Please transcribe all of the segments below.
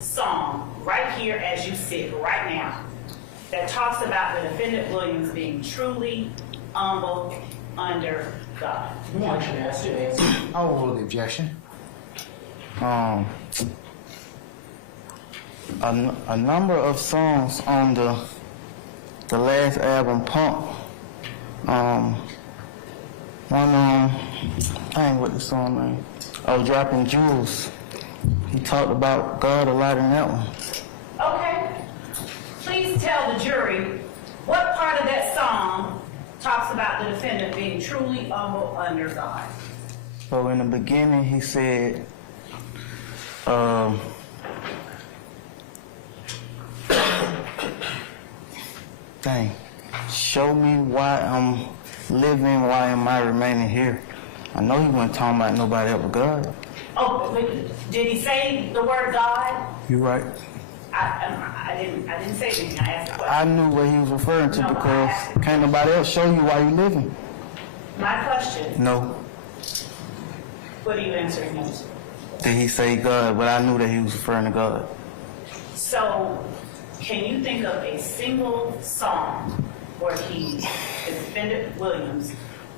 song right here as you sit right now that talks about the defendant Williams being truly humble under God? I will rule the objection. A number of songs on the last album, Pump. Dang, what the song name? Oh, Dropping Jewels. He talked about God a lot in that one. Okay. Please tell the jury what part of that song talks about the defendant being truly humble under God. So in the beginning, he said, dang, show me why I'm living, why am I remaining here? I know he wasn't talking about nobody else but God. Oh, but did he say the word God? You're right. I didn't say anything. I asked a question. I knew what he was referring to No, because can't nobody else show you why you living. My question, No. what are you answering him to? Did he say God? But I knew that he was referring to God. So, can you think of a single song where the defendant Williams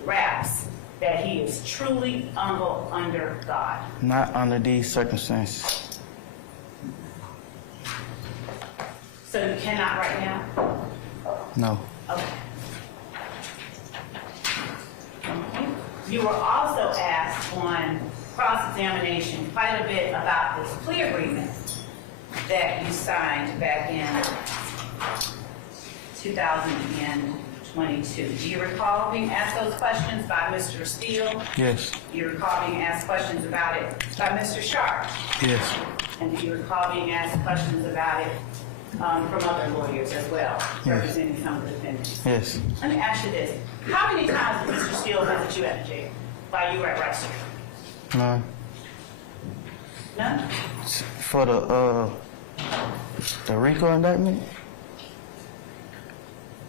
raps that he is truly humble under God? Not under these circumstances. So you cannot right now? No. Okay. You were also asked on cross-examination quite a bit about this plea agreement that you signed back in 2022. Do you recall being asked those questions by Mr. Steele? Yes. Do you recall being asked questions about it by Mr. Sharp? Yes. And do you recall being asked questions about it from other lawyers as well, representing some of the defendants? Yes. Let me ask you this. How many times did Mr. Steele visit you at the jail while you were at Rice? None. None? For the RICO indictment?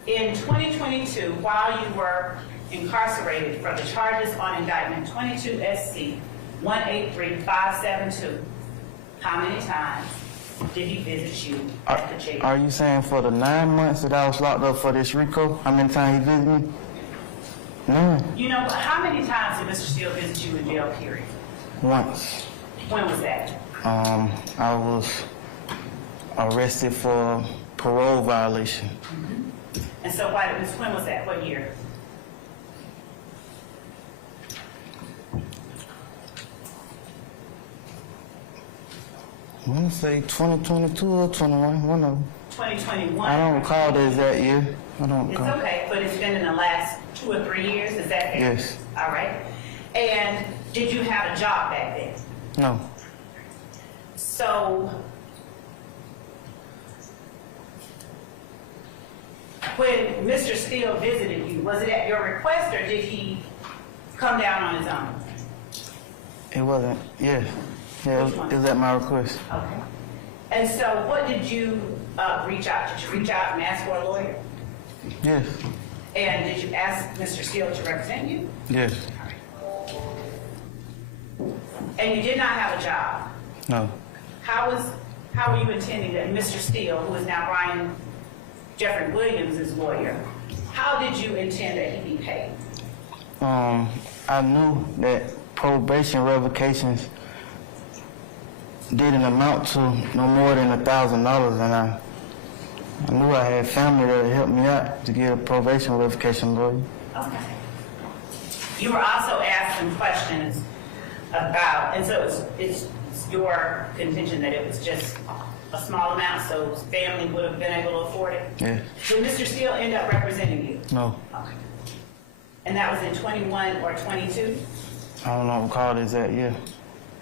In 2022, while you were incarcerated for the charges on indictment 22 SC 183572, how many times did he visit you at the jail? Are you saying for the 9 months that I was locked up for this RICO, how many times he visited me? None. You know, but how many times did Mr. Steele visit you in jail, period? Once. When was that? I was arrested for parole violation. And so when was that? What year? I want to say 2022 or 21, one of them. 2021? I don't recall the exact year. I don't It's recall. okay, but it's been in the last 2 or 3 years, is that fair? Yes. All right. And did you have a job back then? No. So, when Mr. Steele visited you, was it at your request or did he come down on his own? It wasn't. Yeah. Yeah, it was at my request. Okay. And so what did you reach out? Did you reach out and ask for a lawyer? Yes. And did you ask Mr. Steele to represent you? Yes. And you did not have a job. No. How were you intending that Mr. Steele, who is now Brian Jeffrey Williams' lawyer, how did you intend that he be paid? I knew that probation revocations didn't amount to no more than $1,000, and I knew I had family that would help me out to get a probation revocation lawyer. Okay. You were also asked some questions about, and so it's your contention that it was just a small amount, so family would have been able to afford it? Yeah. Did Mr. Steele end up representing you? No. Okay. And that was in 21 or 22? I don't know recall the exact year.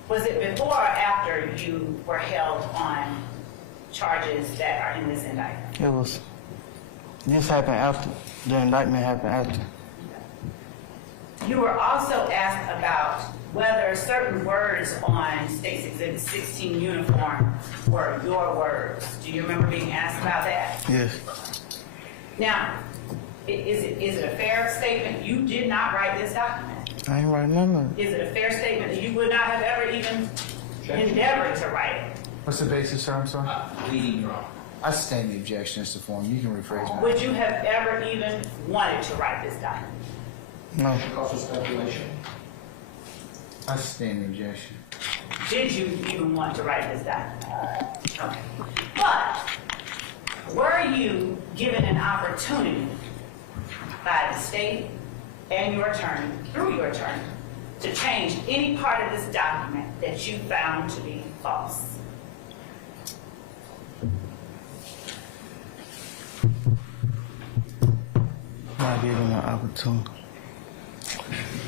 Was it before or after you were held on charges that are in this indictment? This happened after. The indictment happened after. You were also asked about whether certain words on State's Exhibit 16 uniform were your words. Do you remember being asked about that? Yes. Now, is it a fair statement you did not write this document? I ain't writing none of it. Is it a fair statement that you would not have ever even endeavored to write it? What's the basis, sir? I'm sorry. Leading Your Honor. I sustain the objection. It's the form. You can rephrase my. Would you have ever even wanted to write this document? No. Cause for speculation. I sustain the objection. Did you even want to write this document? Okay. But were you given an opportunity by the state and your attorney, through your attorney, to change any part of this document that you found to be false? Not given an opportunity.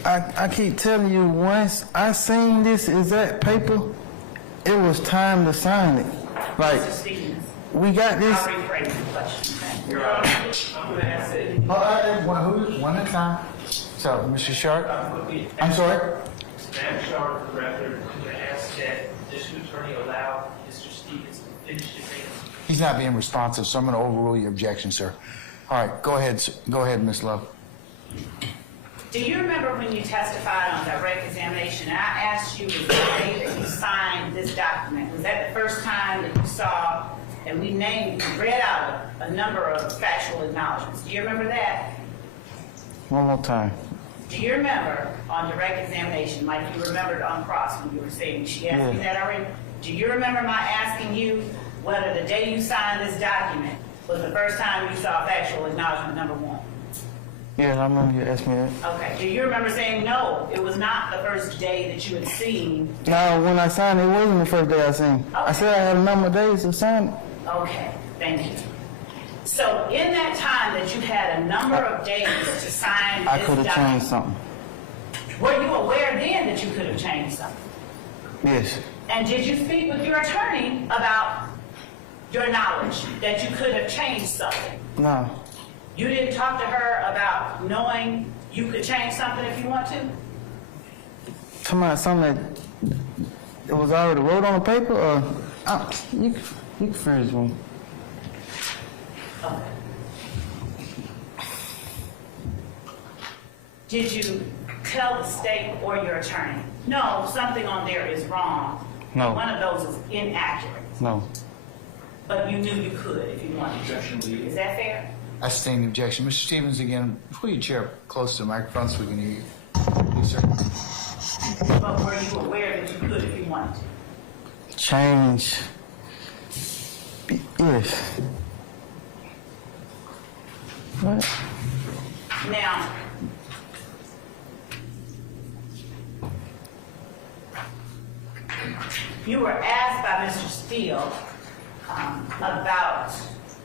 I keep telling you, once I seen this exact paper, it was time to sign it. Like, Mr. Stevens, we got this. I'll rephrase the question. Okay? Your Honor, I'm going to ask that. One at a time. So, Mr. Sharp. I'm sorry. Madam Sharp, for the record, I'm going to ask that the district attorney allow Mr. Stevens to finish his answer. He's not being responsive, so I'm going to overrule your objection, sir. All right, go ahead. Go ahead, Ms. Love. Do you remember when you testified on direct examination and I asked you the day that you signed this document? Was that the first time that you saw, and we read out a number of factual acknowledgments? Do you remember that? One more time. Do you remember on direct examination, like you remembered on cross when you were saying, she asked me that already? Do you remember my asking you whether the day you signed this document was the first time you saw factual acknowledgement number one? Yeah, I remember you asked me that. Okay. Do you remember saying, no, it was not the first day that you had seen? No, when I signed it, it wasn't the first day I seen. I said I had a number of days to sign it. Okay, thank you. So in that time that you had a number of days to sign I this could have changed document, something. were you aware then that you could have changed something? Yes. And did you speak with your attorney about your knowledge that you could have changed something? No. You didn't talk to her about knowing you could change something if you want to? Talking about something that was already wrote on the paper, or you can finish one. Okay. Did you tell the state or your attorney, no, something on there is wrong? No. One of those is inaccurate, No. but you knew you could if you wanted to. Objection, leading. Is that fair? I sustain the objection. Mr. Stevens, again, pull your chair close to the microphone so we can hear you. Yes, sir. But were you aware that you could if you wanted to? Change. Yes. What? Now, you were asked by Mr. Steele about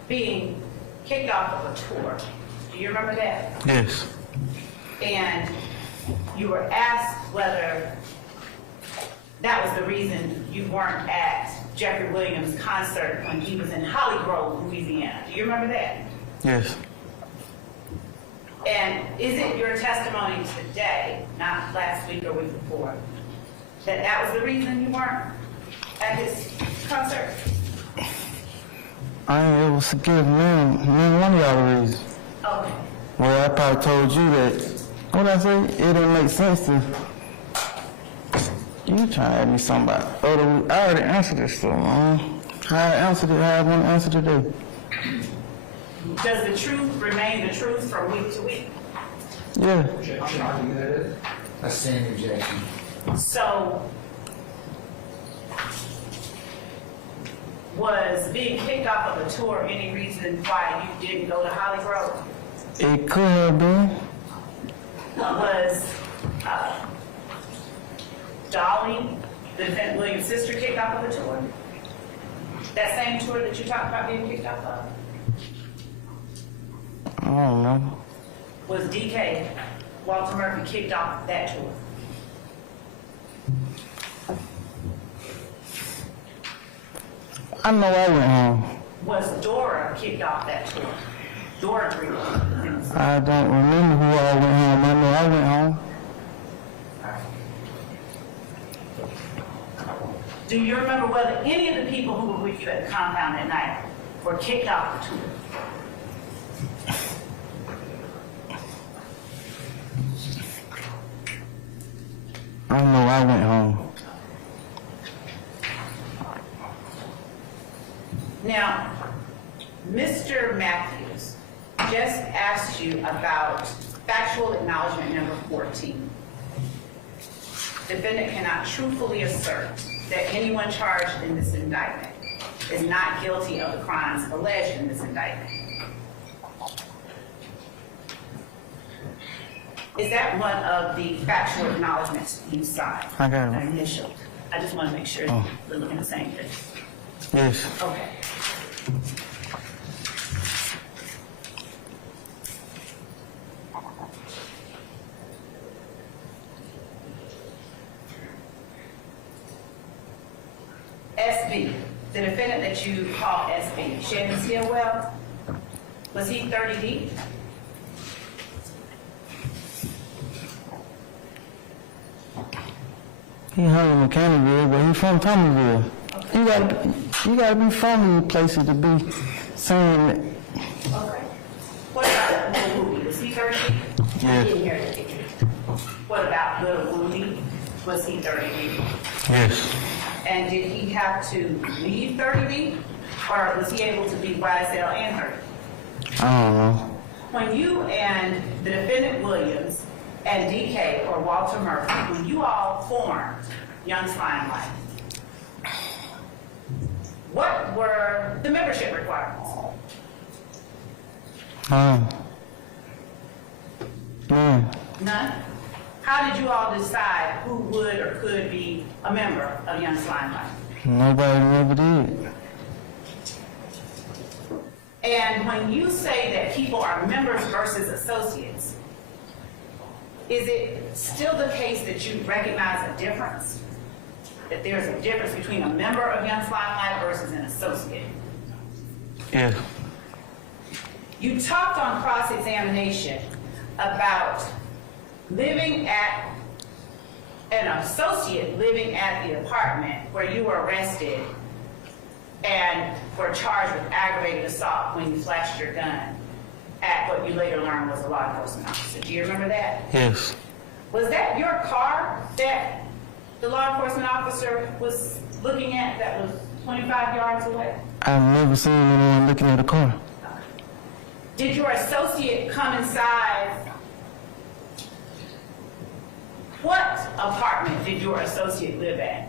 being kicked off of a tour. Do you remember that? Yes. And you were asked whether that was the reason you weren't at Jeffrey Williams' concert when he was in Holly Grove, Louisiana. Do you remember that? Yes. And is it your testimony today, not last week or week before, that that was the reason you weren't at his concert? I ain't able to give me one of y'all the reason. Okay. Well, I probably told you that. What I say? It didn't make sense to. You trying to ask me something about other week. I already answered this stuff, man. I answered it. I want to answer today. Does the truth remain the truth from week to week? Yeah. Objection. I sustain the objection. So, was being kicked off of a tour any reason why you didn't go to Holly Grove? It could have been. Was Dolly, the defendant Williams' sister, kicked off of the tour? That same tour that you talked about being kicked off of? I don't know. Was DK, Walter Murphy, kicked off that tour? I know I went home. Was Dora kicked off that tour? Dora Green. I don't remember who all went home. I know I went home. Do you remember whether any of the people who were with you at the compound that night were kicked off the tour? I know I went home. Now, Mr. Matthews just asked you about factual acknowledgement number 14. Defendant cannot truthfully assert that anyone charged in this indictment is not guilty of the crimes alleged in this indictment. Is that one of the factual acknowledgements you signed? I got it. Initial. I just want to make sure we're looking at the same thing. Yes. Okay. SB, the defendant that you call SB, Shannon Stillwell, was he 30 deep? He hung in Mechanicsville, but he from Thomasville. You gotta be from these places to be saying that. Okay. What about Little Ruby? Was he 30 deep? Yes. Didn't hear it. What about Little Ruby? Was he 30 deep? Yes. And did he have to leave 30 deep? Or was he able to be YSL and 30? I don't know. When you and the defendant Williams and DK or Walter Murphy, when you all formed Young Slime Life, what were the membership requirements? None? How did you all decide who would or could be a member of Young Slime Life? Nobody ever did. And when you say that people are members versus associates, is it still the case that you recognize a difference? That there's a difference between a member of Young Slime Life versus an associate? Yeah. You talked on cross-examination about living at, an associate living at the apartment where you were arrested and were charged with aggravated assault when you flashed your gun at what you later learned was a law enforcement officer. Do you remember that? Yes. Was that your car that the law enforcement officer was looking at that was 25 yards away? I've never seen anyone looking at a car. Did your associate come inside? What apartment did your associate live at?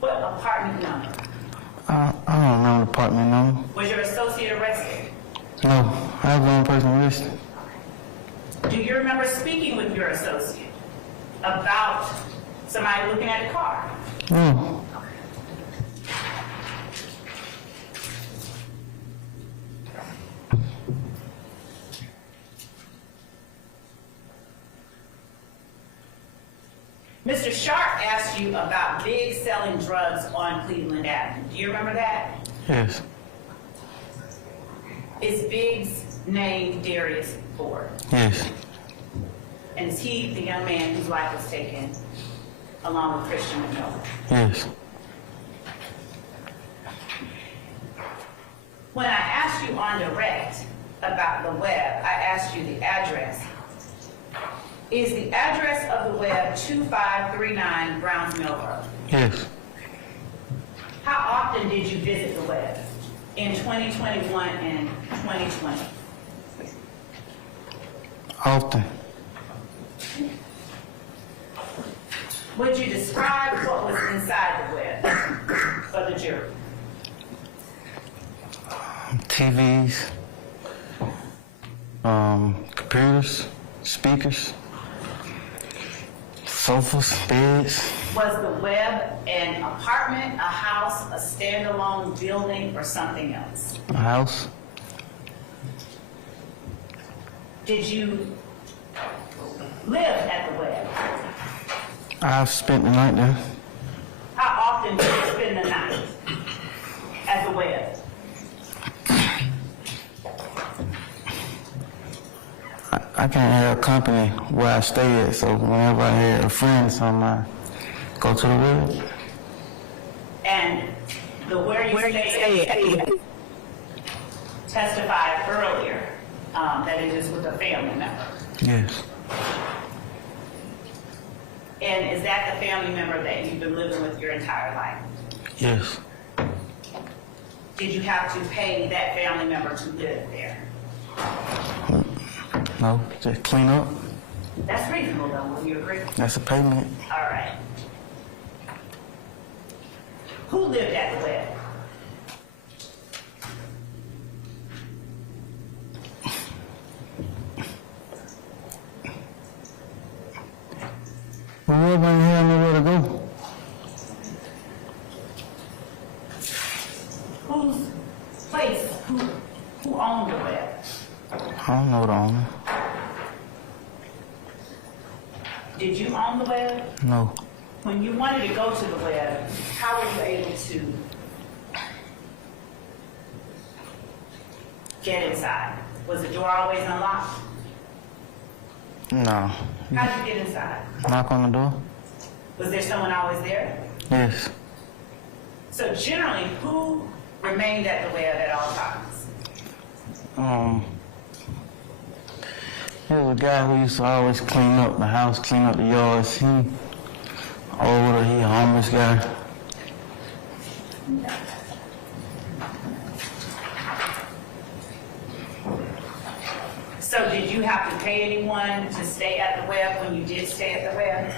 What apartment number? I don't know the apartment number. Was your associate arrested? No, I was the only person arrested. Do you remember speaking with your associate about somebody looking at the car? No. Mr. Sharp asked you about Big selling drugs on Cleveland Avenue. Do you remember that? Yes. Is Big's name Darius Ford? Yes. And is he the young man whose life was taken along with Christian McMillan? Yes. When I asked you on direct about the web, I asked you the address. Is the address of the web 2539 Browns Mill Road? Yes. How often did you visit the web in 2021 and 2020? Often. Would you describe what was inside the web for the jury? TVs, computers, speakers, sofas, beds. Was the web an apartment, a house, a standalone building, or something else? A house. Did you live at the web? I've spent the night there. How often did you spend the night at the web? I can't have company where I stay at, so whenever I have a friend or something, I go to the web. And the where you stay at testified earlier that it is with a family member. Yes. And is that the family member that you've been living with your entire life? Yes. did you have to pay that family member to live there? No, just clean up. That's reasonable though, will you agree? That's a payment. All right. Who lived at the wedding? Well, we ain't have nowhere to go. Whose place, who owned the wedding? I don't know the owner. Did you own the wedding? No. When you wanted to go to the wedding, how were you able to get inside? Was the door always unlocked? No. How'd you get inside? Knock on the door? Was there someone always there? Yes. So generally, who remained at the wedding at all times? There was a guy who used to always clean up the house, clean up the yards. He older, he a homeless guy. So did you have to pay anyone to stay at the web when you did stay at the web?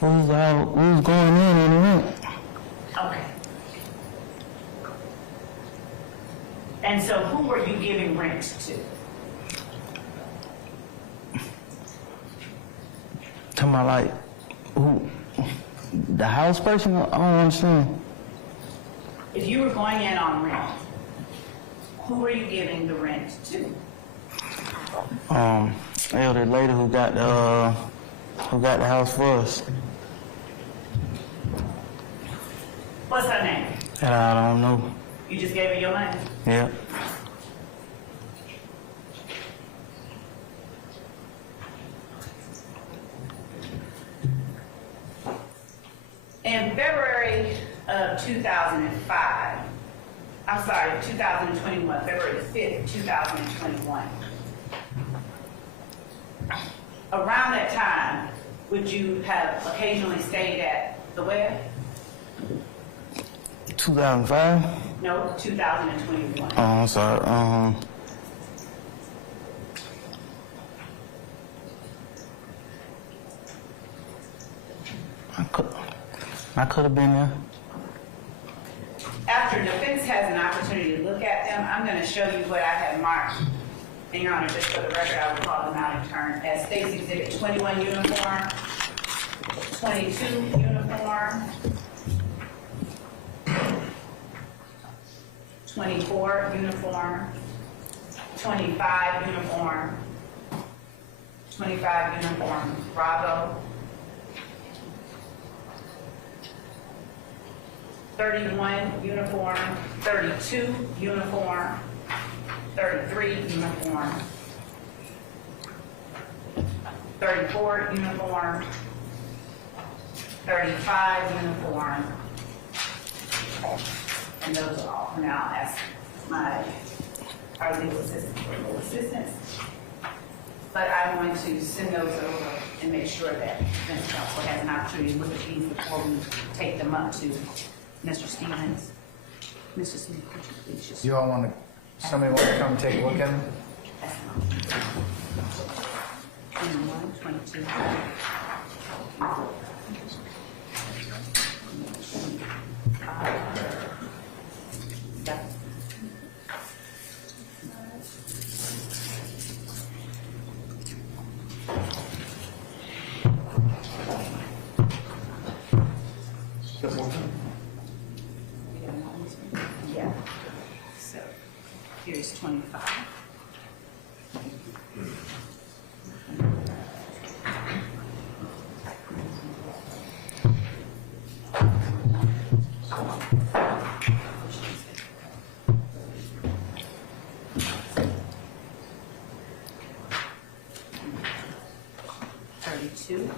We was going in and rent. Okay. And so who were you giving rent to? Talking about like, who? The house person? I don't understand. If you were going in on rent, who were you giving the rent to? Elder lady who got the house for us. What's her name? And I don't know. You just gave her your money? Yeah. In February of 2005, I'm sorry, 2021, February 5th, 2021. Around that time, would you have occasionally stayed at the web? 2005? No, 2021. Oh, I'm sorry. I could have been there. After defense has an opportunity to look at them, I'm going to show you what I have marked. And Your Honor, just for the record, I will call them out in turn as State's Exhibit 21 uniform, 22 uniform, 24 uniform, 25 uniform, 25 uniform, Bravo, 31 uniform, 32 uniform, 33 uniform, 34 uniform, 35 uniform, and those are all. Now I'll ask our legal assistant for legal assistance. But I'm going to send those over and make sure that defense counsel has an opportunity to look at these before we take them up to Mr. Stevens. Mr. Stevens, could you please just... You all want to, somebody want to come take a look at them? 21, 22. Yeah. Yeah. So here's 25. Two.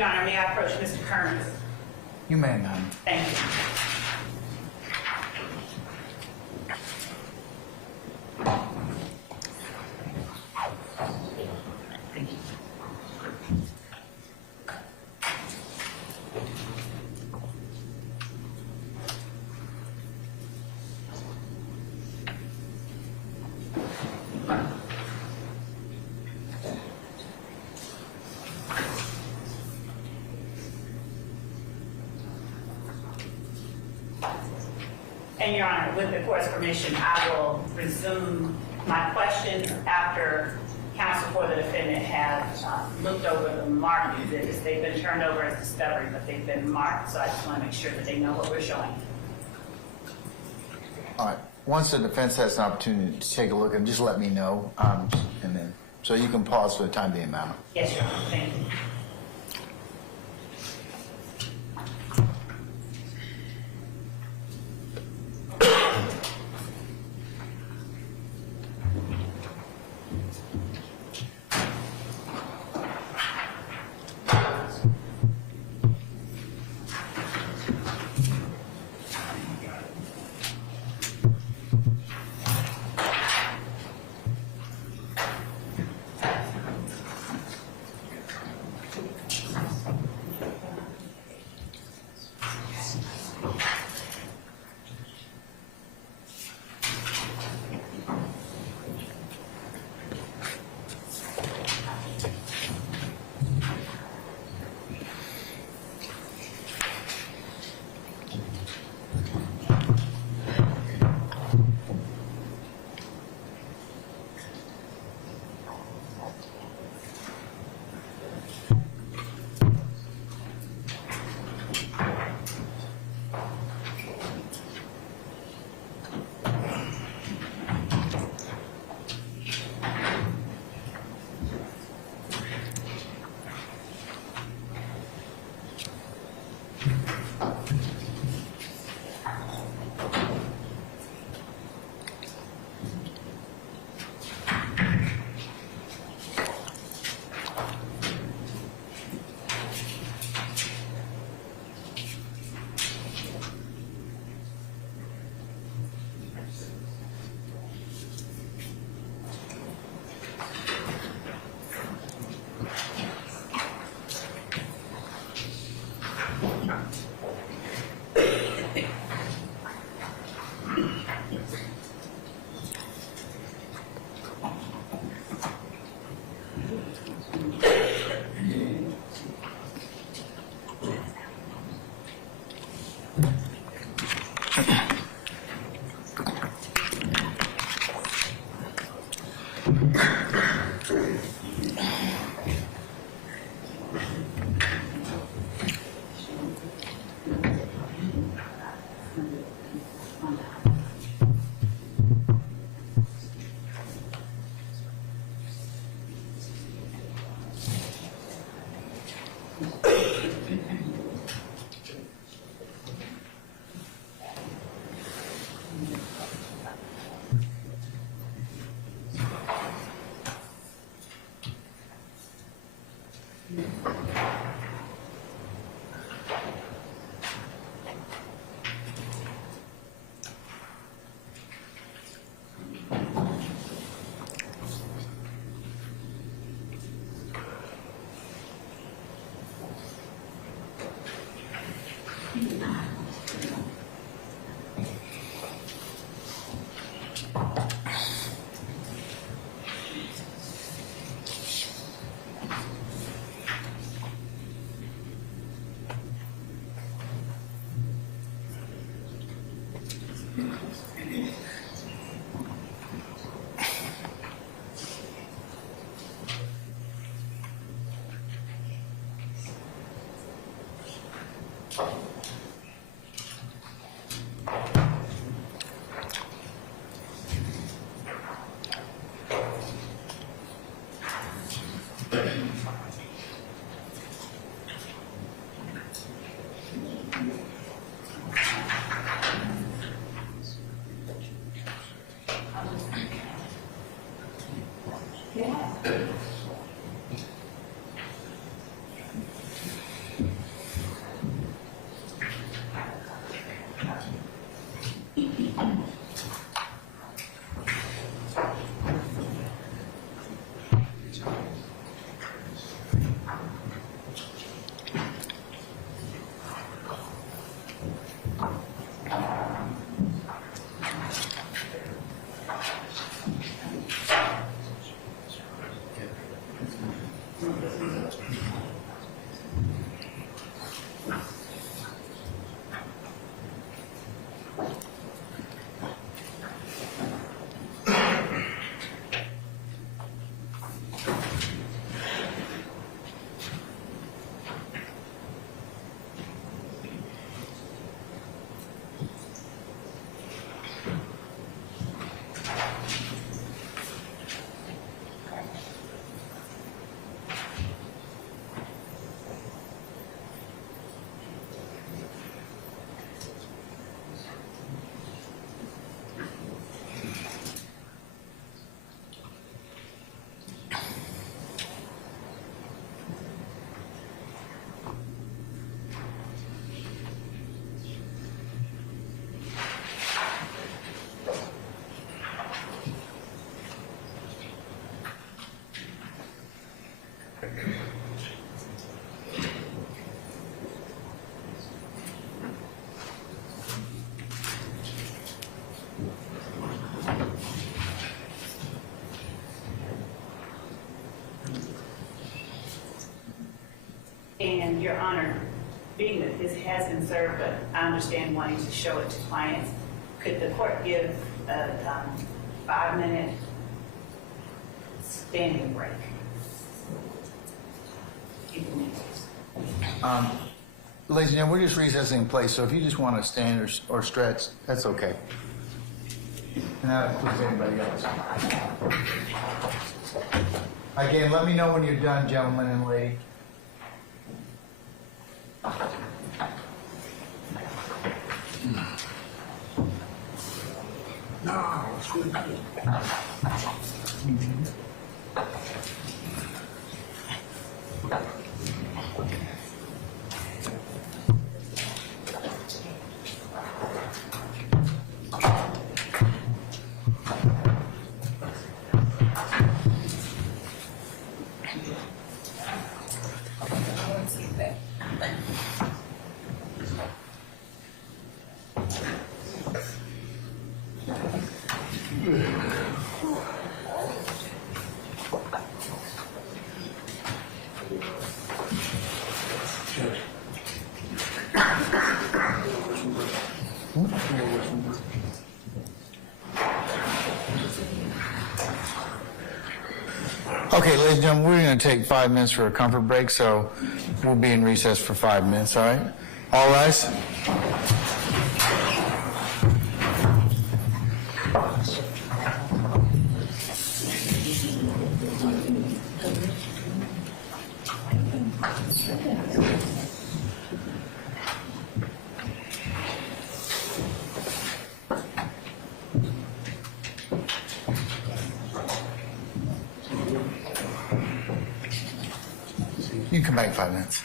Your Honor, may I approach Mr. Kearns? You may, ma'am. Thank you. Thank you. And Your Honor, with the court's permission, I will resume my question after counsel for the defendant has looked over the marked exhibits. They've been turned over as discovery, but they've been marked, so I just want to make sure that they know what we're showing. All right. Once the defense has an opportunity to take a look, and just let me know, and then so you can pause for the time being, ma'am. Yes, Your Honor, thank you. And Your Honor, being that this has been served, but I understand wanting to show it to clients, could the court give a 5-minute standing break? If you need to. Ladies and gentlemen, we're just recessing in place, so if you just want to stand or stretch, that's okay. And that includes anybody else. Again, let me know when you're done, gentlemen and lady. No, it's good. Okay, ladies and gentlemen, we're going to take 5 minutes for a comfort break, so we'll be in recess for 5 minutes, all right? All rise. You can come back in 5 minutes.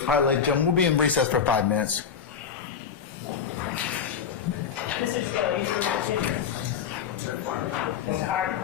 All right, ladies and gentlemen, we'll be in recess for 5 minutes. Mr. Scott, you continue. Mr. Hart.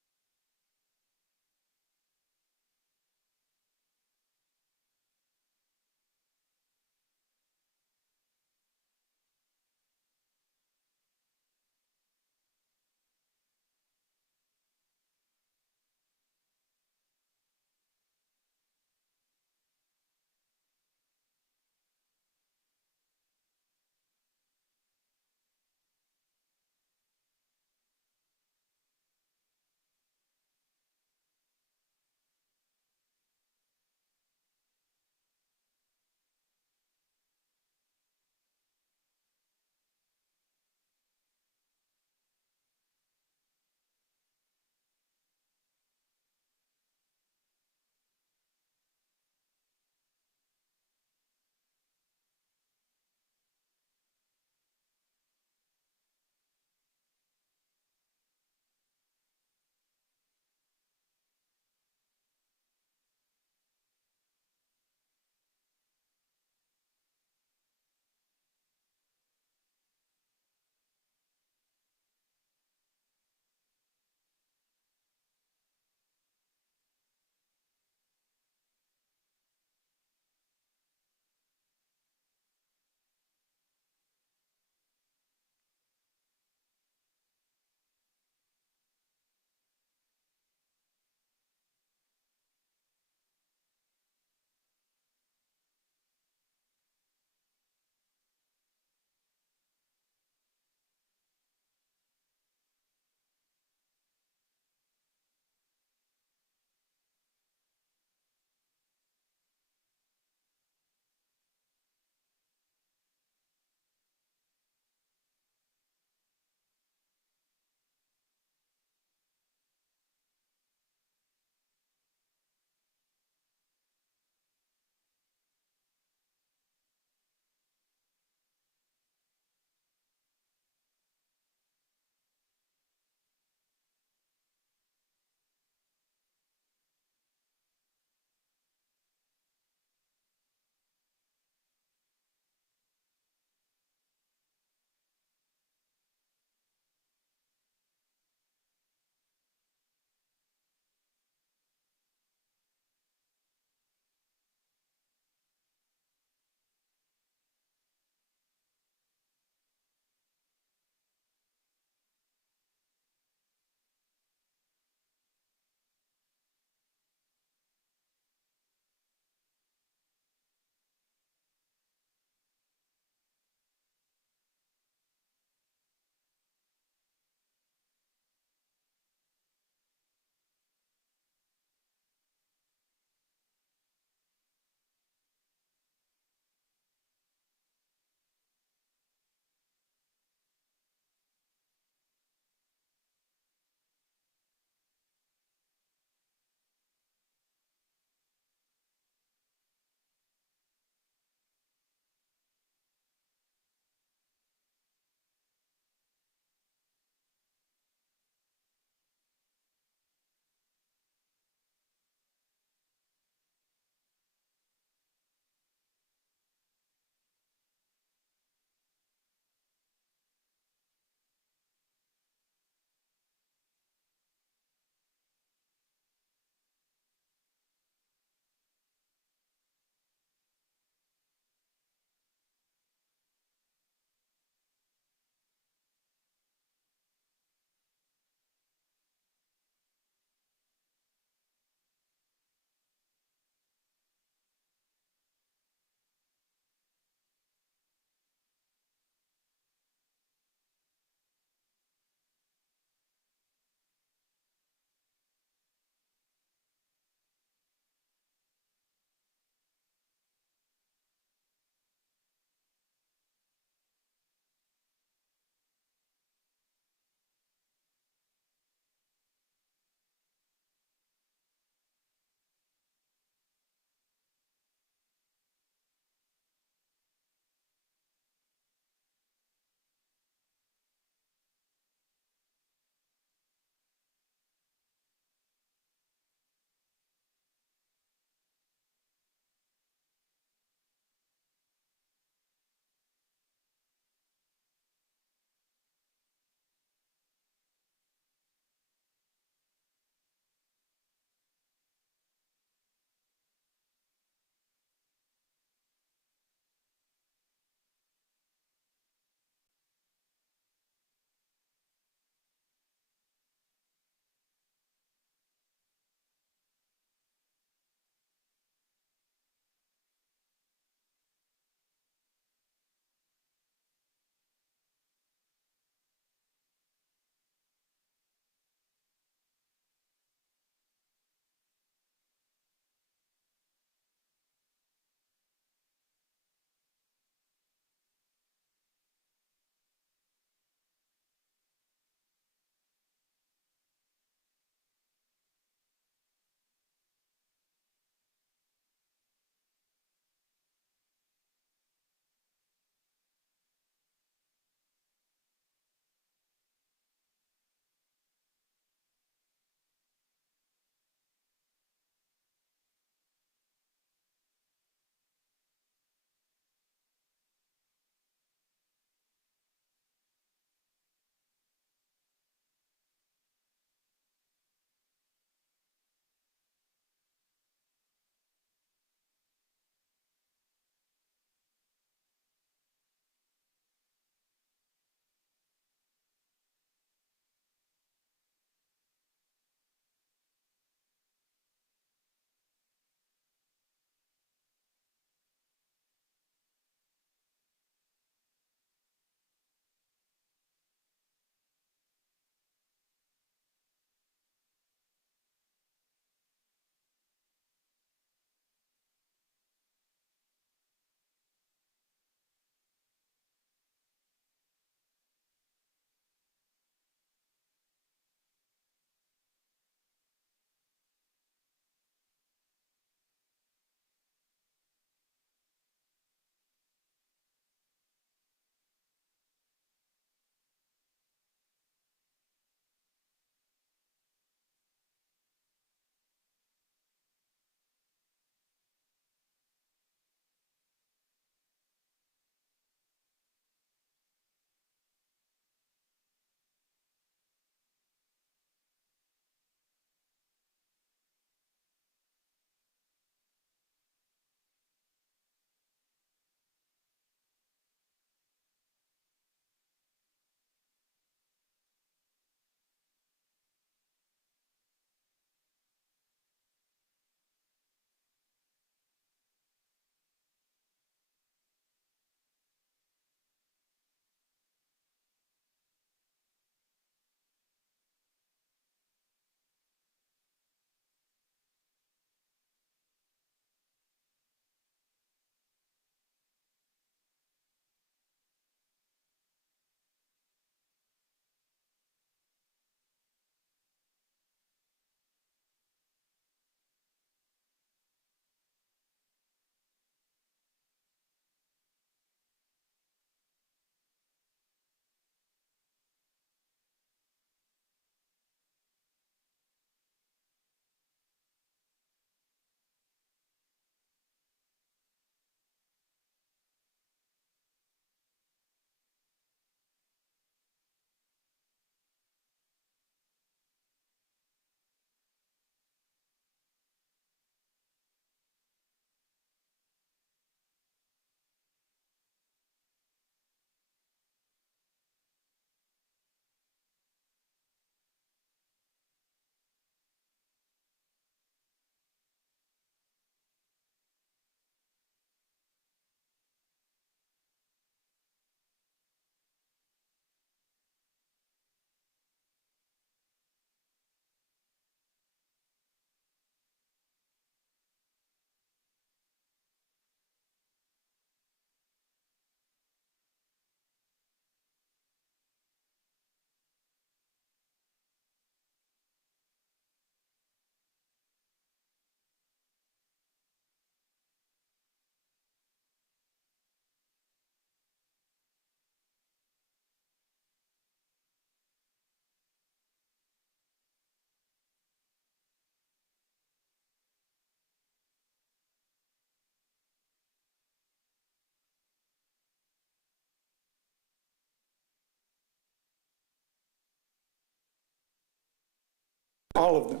All of them.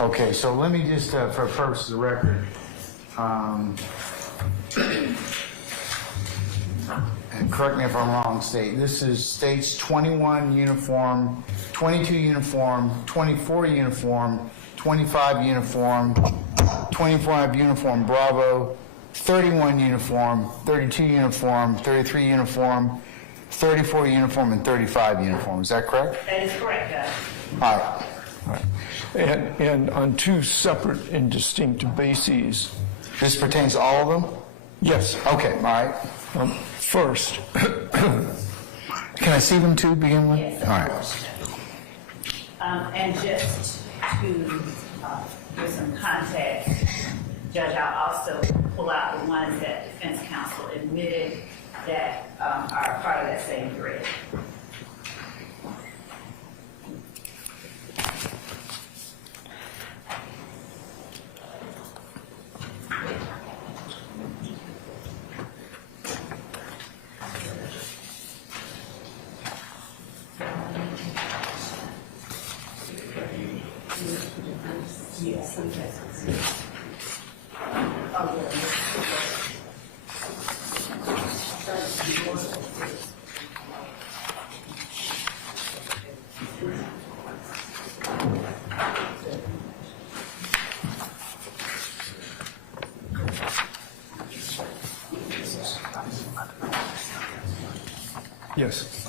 Okay, so let me just, for purposes of record, and correct me if I'm wrong, states 21 uniform, 22 uniform, 24 uniform, 25 uniform, 25 uniform Bravo, 31 uniform, 32 uniform, 33 uniform, 34 uniform, and 35 uniform. Is that correct? That is correct, Judge. All right. And on two separate and distinct bases. This pertains to all of them? Yes. Okay, all right. First, Can I see them to begin with? Yes. All right. And just to give some context, Judge, I'll also pull out the ones that defense counsel admitted that are part of that same thread. Yes.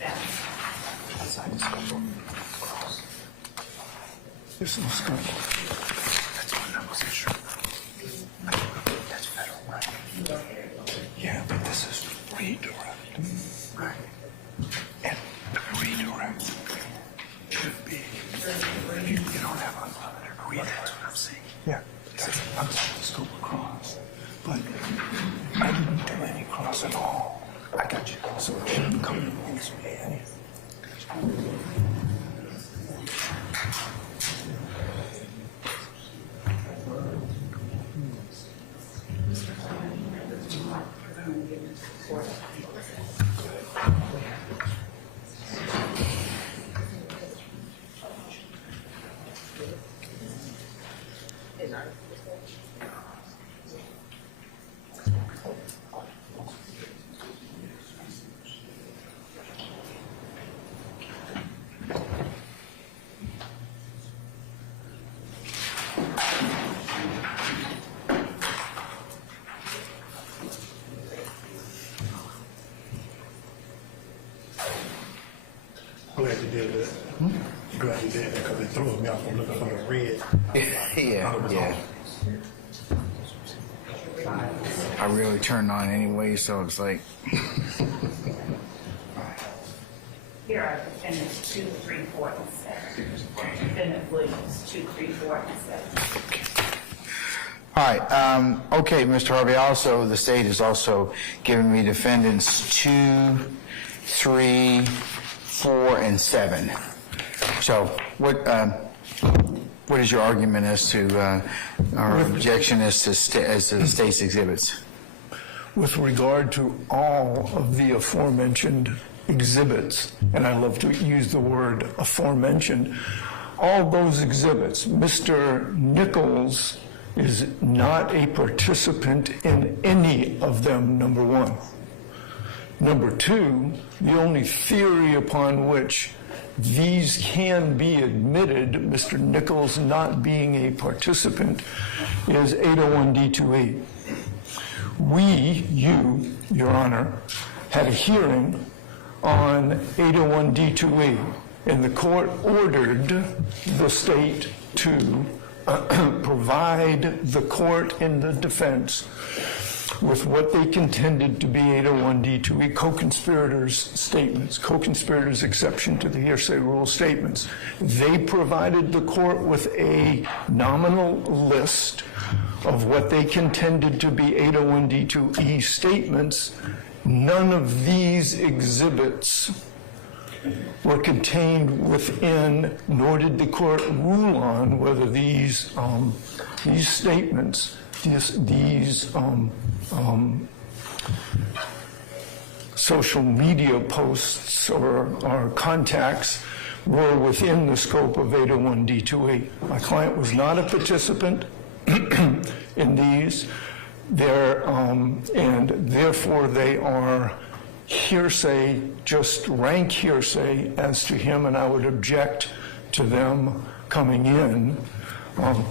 yes. This is good. That's one I wasn't sure. That's federal, right? Yeah, but this is redirect. Right. And the redirect should be, you don't have unlimited read, that's what I'm saying. Yeah. I'm saying let's go across. But I didn't do any cross at all. I got you. So it shouldn't come against me. Glad you did that. Glad you did that because it throws me off. I'm looking for the red. Yeah. I really turned on anyway, so it's like, Here are defendants 2, 3, 4, and 7. Defendant Williams, 2, 3, 4, and 7. all right. Okay, Mr. Harvey, also, the state has also given me defendants 2, 3, 4, and 7. So what is your argument as to our objection as to the state's exhibits? With regard to all of the aforementioned exhibits, and I love to use the word aforementioned, all those exhibits, Mr. Nichols is not a participant in any of them, number one. Number two, the only theory upon which these can be admitted, Mr. Nichols not being a participant, is 801D28. You, Your Honor, had a hearing on 801D28, and the court ordered the state to provide the court and the defense with what they contended to be 801D2E co-conspirators statements, co-conspirators exception to the hearsay rule statements. They provided the court with a nominal list of what they contended to be 801D2E statements. None of these exhibits were contained within, nor did the court rule on whether these statements, these social media posts or contacts were within the scope of 801D2E. My client was not a participant in these, and therefore they are hearsay, just rank hearsay as to him, and I would object to them coming in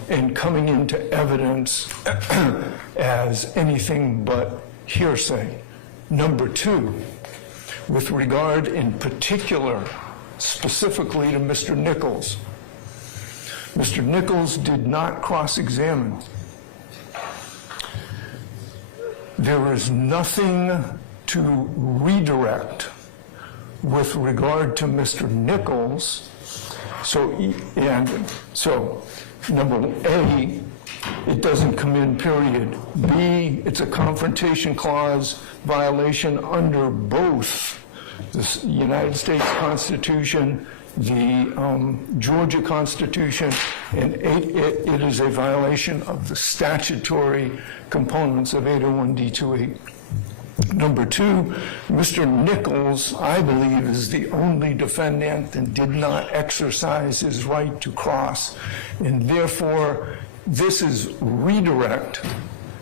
and coming into evidence as anything but hearsay. Number two, with regard in particular, specifically to Mr. Nichols. Mr. Nichols did not cross-examine. There is nothing to redirect with regard to Mr. Nichols. So number A, it doesn't come in, period. B, it's a confrontation clause violation under both the United States Constitution, the Georgia Constitution, and it is a violation of the statutory components of 801D2E. Number two, Mr. Nichols, I believe, is the only defendant that did not exercise his right to cross, and therefore this is redirect.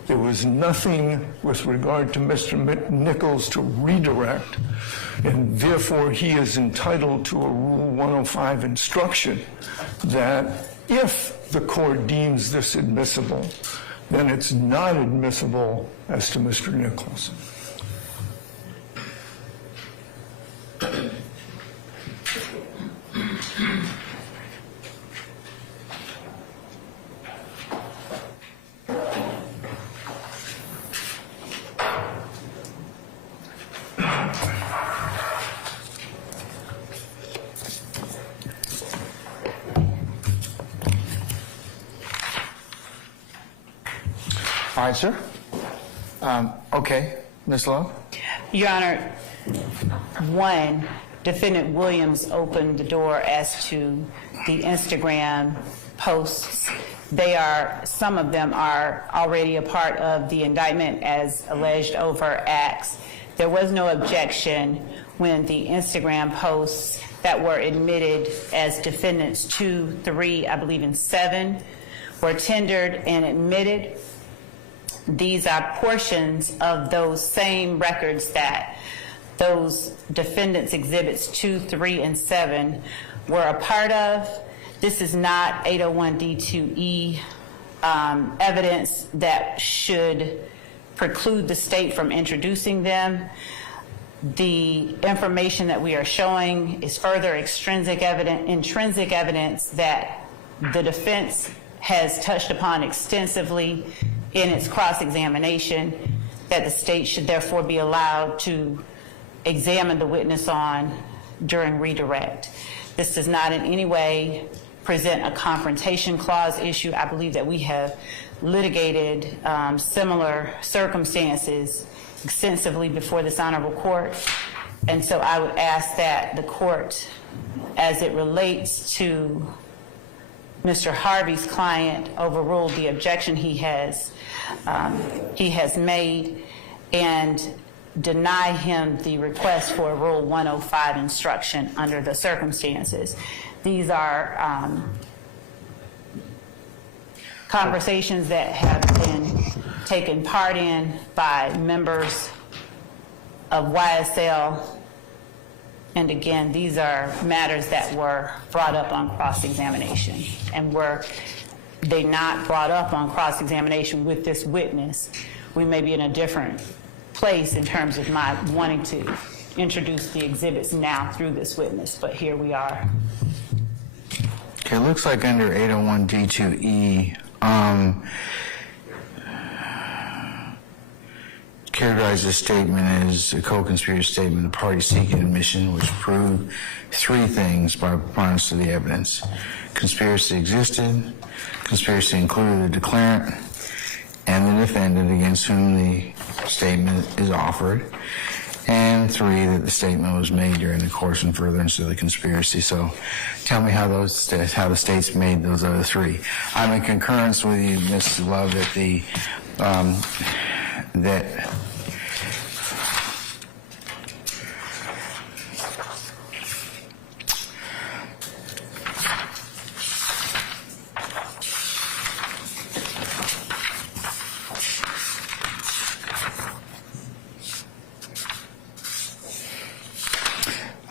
There was nothing with regard to Mr. Nichols to redirect, and therefore he is entitled to a Rule 105 instruction that if the court deems this admissible, then it's not admissible as to Mr. Nichols. All right, sir. Okay, Ms. Love? Your Honor, one, Defendant Williams opened the door as to the Instagram posts. Some of them are already a part of the indictment as alleged overt acts. There was no objection when the Instagram posts that were admitted as defendants 2, 3, I believe, and 7 were tendered and admitted. These are portions of those same records that those defendants exhibits 2, 3, and 7 were a part of. This is not 801D2E evidence that should preclude the state from introducing them. The information that we are showing is further intrinsic evidence that the defense has touched upon extensively in its cross-examination, that the state should therefore be allowed to examine the witness on during redirect. This does not in any way present a confrontation clause issue. I believe that we have litigated similar circumstances extensively before this honorable court. And so I would ask that the court, as it relates to Mr. Harvey's client, overrule the objection he has made and deny him the request for a Rule 105 instruction under the circumstances. These are conversations that have been taken part in by members of YSL. And again, these are matters that were brought up on cross-examination. And were they not brought up on cross-examination with this witness, we may be in a different place in terms of my wanting to introduce the exhibits now through this witness, but here we are. Okay, it looks like under 801D2E, characterize this statement as a co-conspirator statement, the party seeking admission, which proved three things by preponderance of the evidence. Conspiracy existed, conspiracy included the declarant and the defendant against whom the statement is offered, and three, that the statement was made during the course and furtherance of the conspiracy. So tell me how the states made those other three. I'm in concurrence with you, Ms. Love, that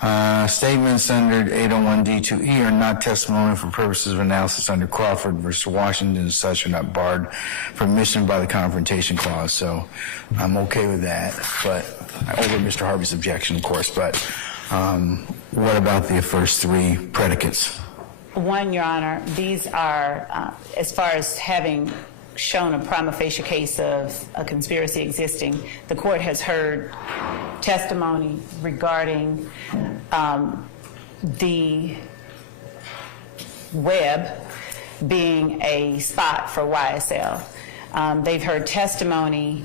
Statements under 801D2E are not testimony for purposes of analysis under Crawford versus Washington, as such are not barred from admission by the Confrontation Clause. So I'm okay with that, but over Mr. Harvey's objection, of course. But what about the first three predicates? One, Your Honor, these are, as far as having shown a prima facie case of a conspiracy existing, the court has heard testimony regarding the web being a spot for YSL. They've heard testimony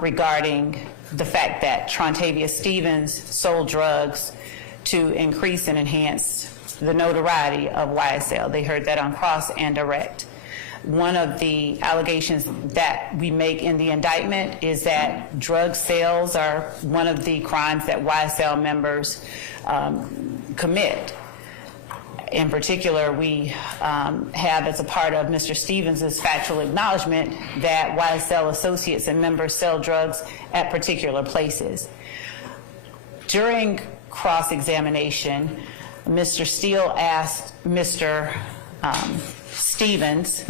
regarding the fact that Trontavious Stevens sold drugs to increase and enhance the notoriety of YSL. They heard that on cross and direct. One of the allegations that we make in the indictment is that drug sales are one of the crimes that YSL members commit. In particular, we have, as a part of Mr. Stevens' factual acknowledgement, that YSL associates and members sell drugs at particular places. During cross-examination, Mr. Steele asked Mr. Stevens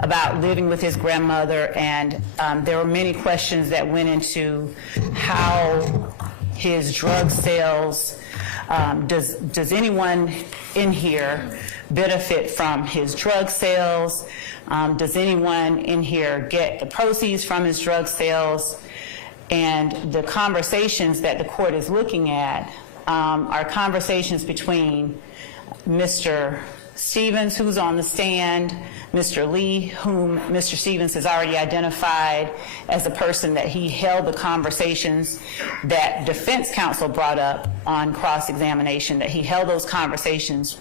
about living with his grandmother, and there were many questions that went into how his drug sales, does anyone in here benefit from his drug sales? Does anyone in here get the proceeds from his drug sales? And the conversations that the court is looking at are conversations between Mr. Stevens, who's on the stand, Mr. Lee, whom Mr. Stevens has already identified as a person that he held the conversations that defense counsel brought up on cross-examination, that he held those conversations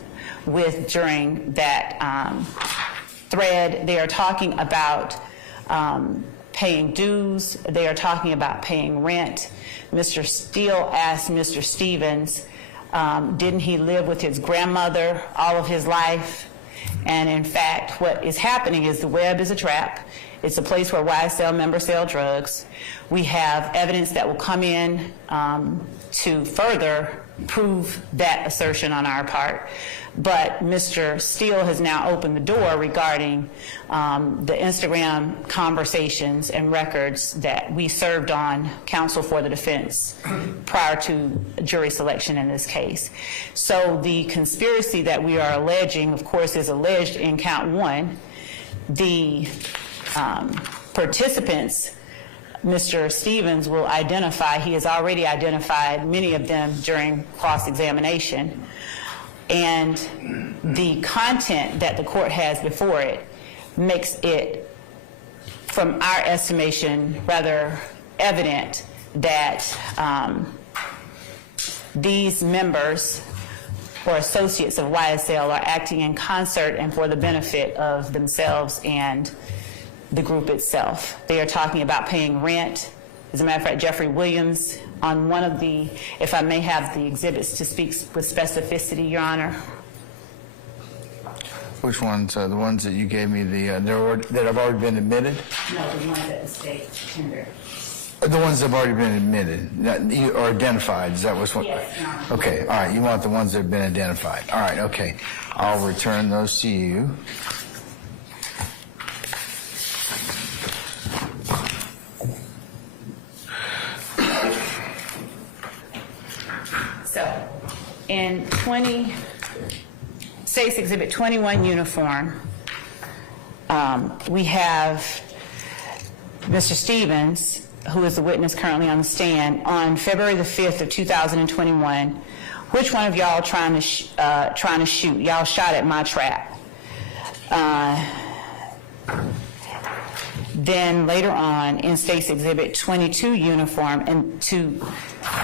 with during that thread. They are talking about paying dues. They are talking about paying rent. Mr. Steele asked Mr. Stevens, didn't he live with his grandmother all of his life? And in fact, what is happening is the web is a trap. It's a place where YSL members sell drugs. We have evidence that will come in to further prove that assertion on our part. But Mr. Steele has now opened the door regarding the Instagram conversations and records that we served on counsel for the defense prior to jury selection in this case. So the conspiracy that we are alleging, of course, is alleged in count one. The participants, Mr. Stevens will identify, he has already identified many of them during cross-examination. And the content that the court has before it makes it, from our estimation, rather evident that these members or associates of YSL are acting in concert and for the benefit of themselves and the group itself. They are talking about paying rent. As a matter of fact, Jeffrey Williams, on one of the, if I may have the exhibits to speak with specificity, Your Honor. Which ones? The ones that you gave me, that have already been admitted? No, the ones that the state tendered. The ones that have already been admitted or identified. Is that what's what? Yes, Your Honor. Okay, all right. You want the ones that have been identified. All right, okay. I'll return those to you. So, in State's Exhibit 21 uniform, we have Mr. Stevens, who is the witness currently on the stand, on February the 5th of 2021. Which one of y'all trying to shoot? Y'all shot at my trap. Then later on, in State's Exhibit 22 uniform, and to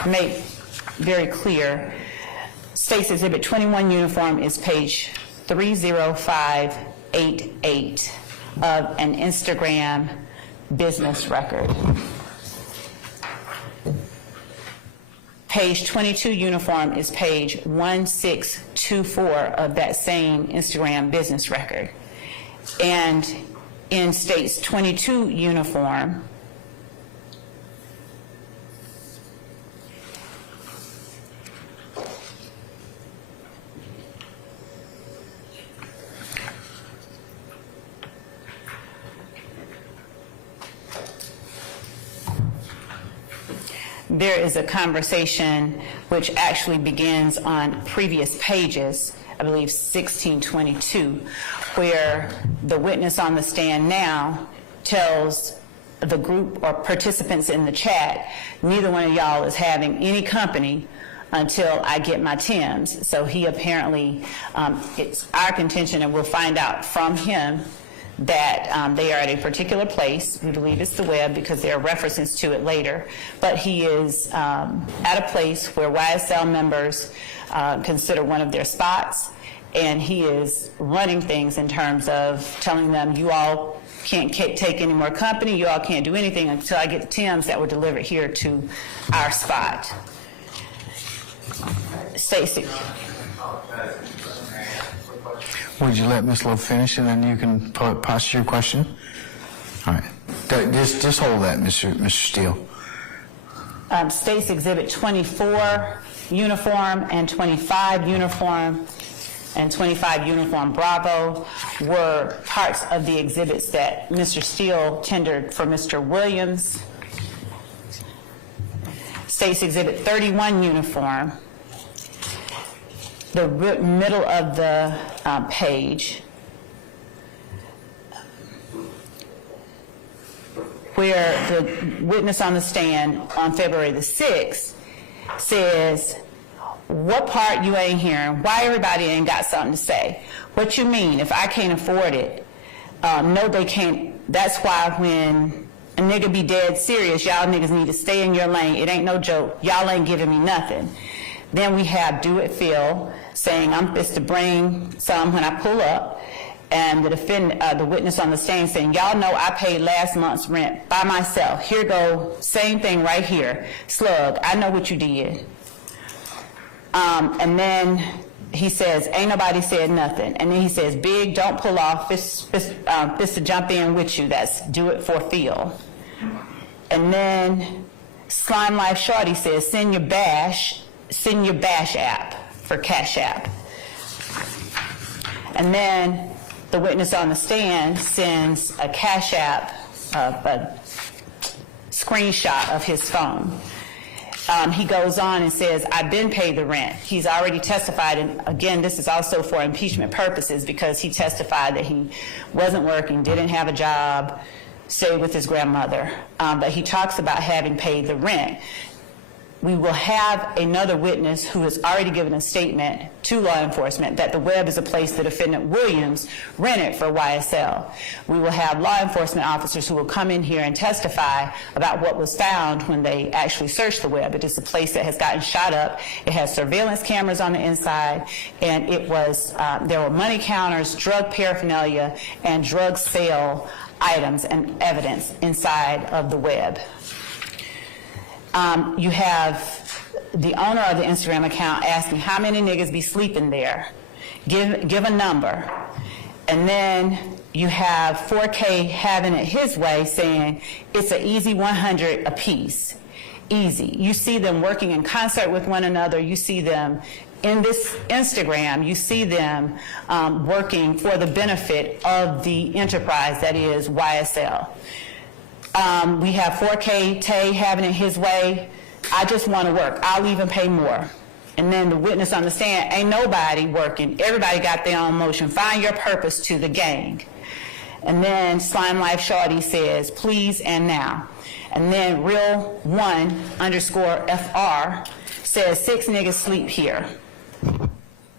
make very clear, State's Exhibit 21 uniform is page 30588 of an Instagram business record. Page 22 uniform is page 1624 of that same Instagram business record. And in State's 22 uniform, there is a conversation which actually begins on previous pages, I believe 1622, where the witness on the stand now tells the group or participants in the chat, neither one of y'all is having any company until I get my Timbs. So he apparently, it's our contention, and we'll find out from him, that they are at a particular place. We believe it's the web because there are references to it later. But he is at a place where YSL members consider one of their spots, and he is running things in terms of telling them, you all can't take any more company, you all can't do anything until I get the Timbs that were delivered here to our spot. Stacy. Would you let Ms. Lowe finish and then you can posture your question? All right. Just hold that, Mr. Steele. State's Exhibit 24 uniform and 25 uniform and 25 uniform Bravo were parts of the exhibits that Mr. Steele tendered for Mr. Williams. State's Exhibit 31 uniform, the middle of the page, where the witness on the stand on February the 6th says, what part you ain't hearing? Why everybody ain't got something to say? What you mean? If I can't afford it, no, they can't. That's why when a nigga be dead serious, y'all niggas need to stay in your lane. It ain't no joke. Y'all ain't giving me nothing. Then we have Do It Phil saying, I'm supposed to bring some when I pull up. And the witness on the stand saying, y'all know I paid last month's rent by myself. Here go, same thing right here. Slug, I know what you did. And then he says, ain't nobody said nothing. And then he says, Big, don't pull off, fist to jump in with you. That's Do It for Phil. And then Slime Life Shorty says, send your bash app for Cash App. And then the witness on the stand sends a Cash App, a screenshot of his phone. He goes on and says, I've been paid the rent. He's already testified, and again, this is also for impeachment purposes because he testified that he wasn't working, didn't have a job, stayed with his grandmother. But he talks about having paid the rent. We will have another witness who has already given a statement to law enforcement that the web is a place the defendant Williams rented for YSL. We will have law enforcement officers who will come in here and testify about what was found when they actually searched the web. It is a place that has gotten shot up. It has surveillance cameras on the inside, and it was there were money counters, drug paraphernalia, and drug sale items and evidence inside of the web. You have the owner of the Instagram account asking how many niggas be sleeping there. Give a number. And then you have 4K having it his way saying it's an easy 100 apiece. Easy. You see them working in concert with one another. You see them in this Instagram. You see them working for the benefit of the enterprise that is YSL. We have 4K Tay having it his way. I just want to work. I'll even pay more. And then the witness on the stand, ain't nobody working. Everybody got their own motion. Find your purpose to the gang. And then Slime Life Shorty says, please and now. And then Real1_FR says 6 niggas sleep here.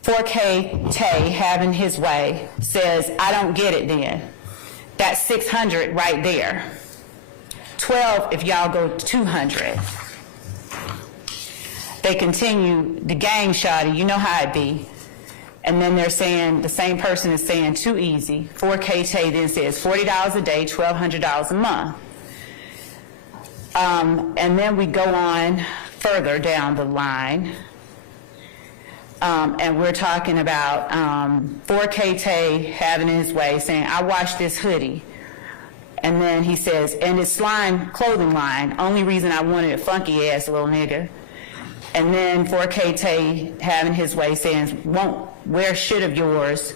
4K Tay having his way says, I don't get it then. That's 600 right there. 12 if y'all go 200. They continue, the gang shoddy, you know how it be. And then they're saying, the same person is saying too easy. 4K Tay then says $40 a day, $1,200 a month. And then we go on further down the line. And we're talking about 4K Tay having his way saying, I washed this hoodie. And then he says, and it's Slime clothing line, only reason I wanted a funky ass little nigga. And then 4K Tay having his way saying, won't wear shit of yours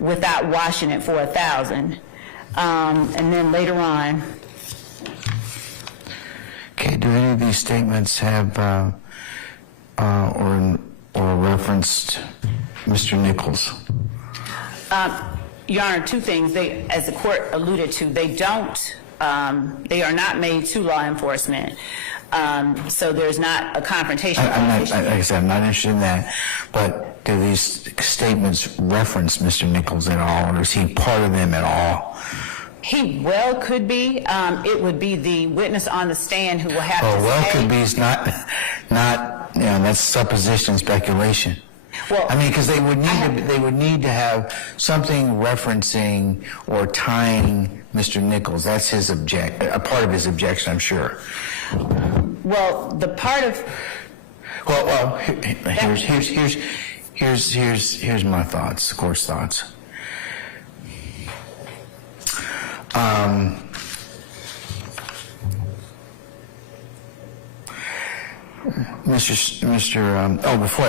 without washing it for $1,000. And then later on. Okay, do any of these statements have or referenced Mr. Nichols? Your Honor, two things. They, as the court alluded to, they don't, they are not made to law enforcement. So there's not a confrontation. Like I said, I'm not interested in that. But do these statements reference Mr. Nichols at all, or is he part of them at all? He well could be. It would be the witness on the stand who will have to say. Well could be is not, you know, that's supposition, speculation. Well, I mean, because they would need to have something referencing or tying Mr. Nichols. That's his a part of his objection, I'm sure. well, the part of Well, here's my thoughts, the court's thoughts.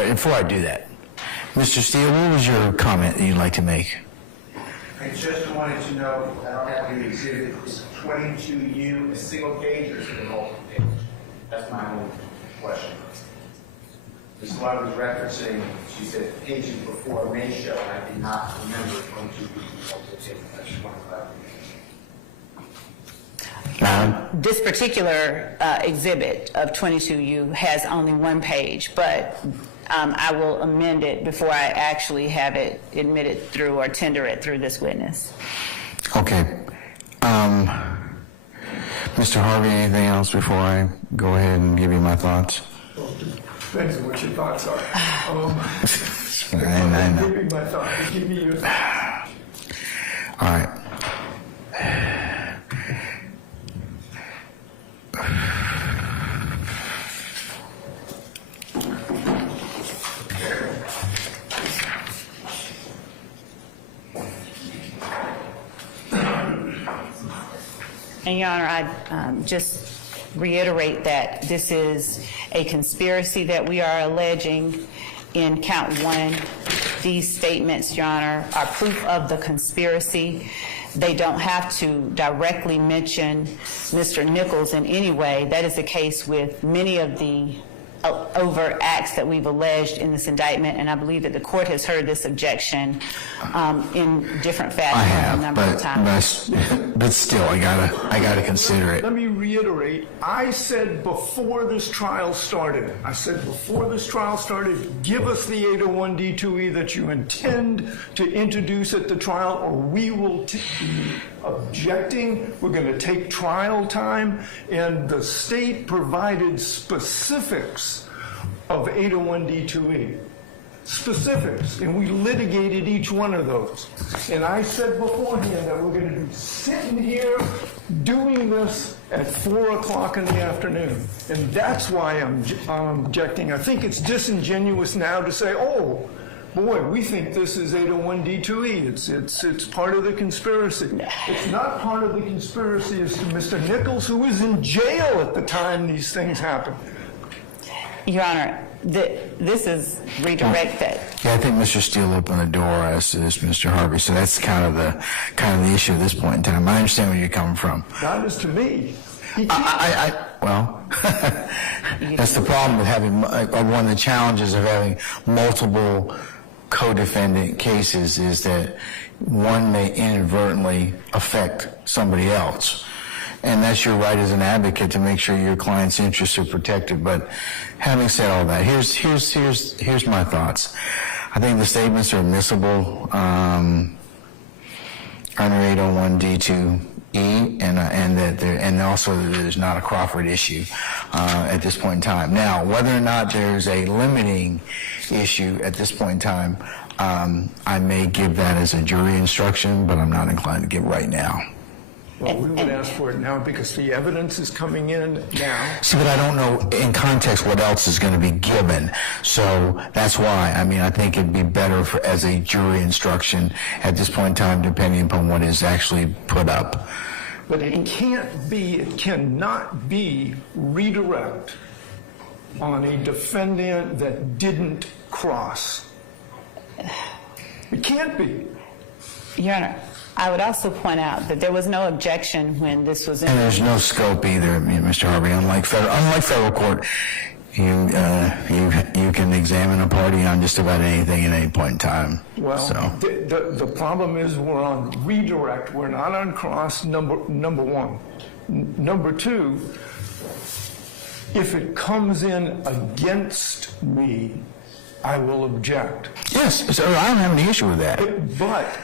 Before I do that, Mr. Steele, what was your comment that you'd like to make? I just wanted to know, I don't have the exhibit, is 22U a single page or is it a multiple page? That's my only question. This is what I was referencing, she said pages before may show, and I did not remember 22U multiple pages. I just want to clarify. this particular exhibit of 22U has only one page, but I will amend it before I actually have it admitted through or tender it through this witness. Okay. Mr. Harvey, anything else before I go ahead and give you my thoughts? Depends on what your thoughts are. I know. Give me my thoughts. Give me your thoughts. All right. And Your Honor, I just reiterate that this is a conspiracy that we are alleging in count 1. These statements, Your Honor, are proof of the conspiracy. They don't have to directly mention Mr. Nichols in any way. That is the case with many of the overt acts that we've alleged in this indictment, and I believe that the court has heard this objection in different fashions a number of times. But still, I gotta consider it. Let me reiterate, I said before this trial started, give us the 801D2E that you intend to introduce at the trial, or we will be objecting. We're going to take trial time, and the state provided specifics of 801D2E. Specifics, and we litigated each one of those. And I said beforehand that we're going to be sitting here doing this at 4 o'clock in the afternoon. And that's why I'm objecting. I think it's disingenuous now to say, oh, boy, we think this is 801D2E. It's part of the conspiracy. It's not part of the conspiracy as to Mr. Nichols, who was in jail at the time these things happened. Your Honor, this is redirected. Yeah, I think Mr. Steele opened the door as to this, Mr. Harvey. So that's kind of the issue at this point in time. I understand where you're coming from. Not as to me. Well, that's the problem with having one of the challenges of having multiple co-defendant cases is that one may inadvertently affect somebody else. And that's your right as an advocate to make sure your client's interests are protected. But having said all that, here's my thoughts. I think the statements are admissible under 801D2E, and also that there's not a Crawford issue at this point in time. Now, whether or not there's a limiting issue at this point in time, I may give that as a jury instruction, but I'm not inclined to give it right now. Well, we would ask for it now because the evidence is coming in now. See, but I don't know in context what else is going to be given. So that's why, I think it'd be better as a jury instruction at this point in time, depending upon what is actually put up. But it cannot be redirect on a defendant that didn't cross. It can't be. Your Honor, I would also point out that there was no objection when this was in. And there's no scope either, Mr. Harvey. Unlike federal court, you can examine a party on just about anything at any point in time. Well, So. the problem is we're on redirect. We're not on cross, number one. Number two, if it comes in against me, I will object. Yes, sir, I don't have any issue with that. But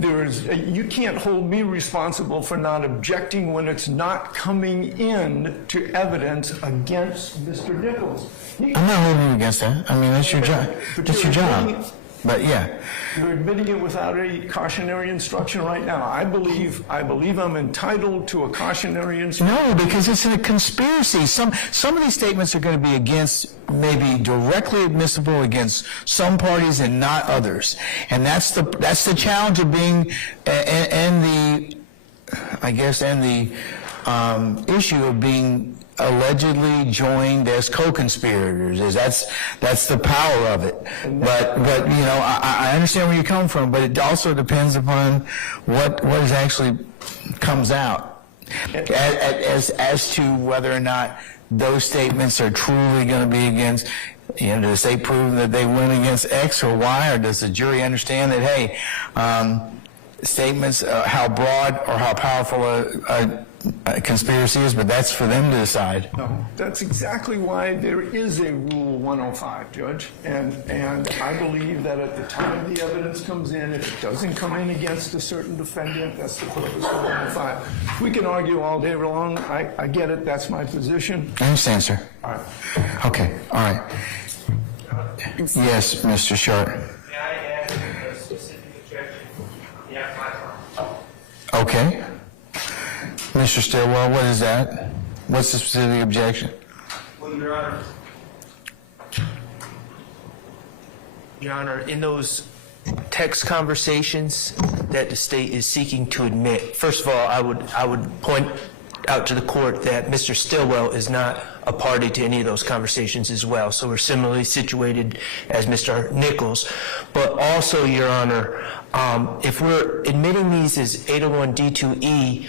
you can't hold me responsible for not objecting when it's not coming in to evidence against Mr. Nichols. I'm not holding you against that. I mean, that's your job. That's your job. But yeah. You're admitting it without a cautionary instruction right now. I believe I'm entitled to a cautionary instruction. No, because it's a conspiracy. Some of these statements are going to be against, maybe directly admissible against some parties and not others. And that's the challenge of being, and the issue of being allegedly joined as co-conspirators. Is that's the power of it. But you know, I understand where you come from, but it also depends upon what is actually comes out as to whether or not those statements are truly going to be against. You know, does the state prove that they went against X or Y, or does the jury understand that, hey, statements, how broad or how powerful a conspiracy is, but that's for them to decide. No, that's exactly why there is a Rule 105, Judge. And I believe that at the time the evidence comes in, if it doesn't come in against a certain defendant, that's the purpose of 105. We can argue all day long. I get it. That's my position. I understand, sir. All right. Okay, all right. Yes, Mr. Short. May I add a specific objection? Yeah, my time. Okay. Mr. Stillwell, what is that? What's the specific objection? Well, Your Honor, in those text conversations that the state is seeking to admit, first of all, I would point out to the court that Mr. Stillwell is not a party to any of those conversations as well. So we're similarly situated as Mr. Nichols. But also, Your Honor, if we're admitting these as 801 D2E,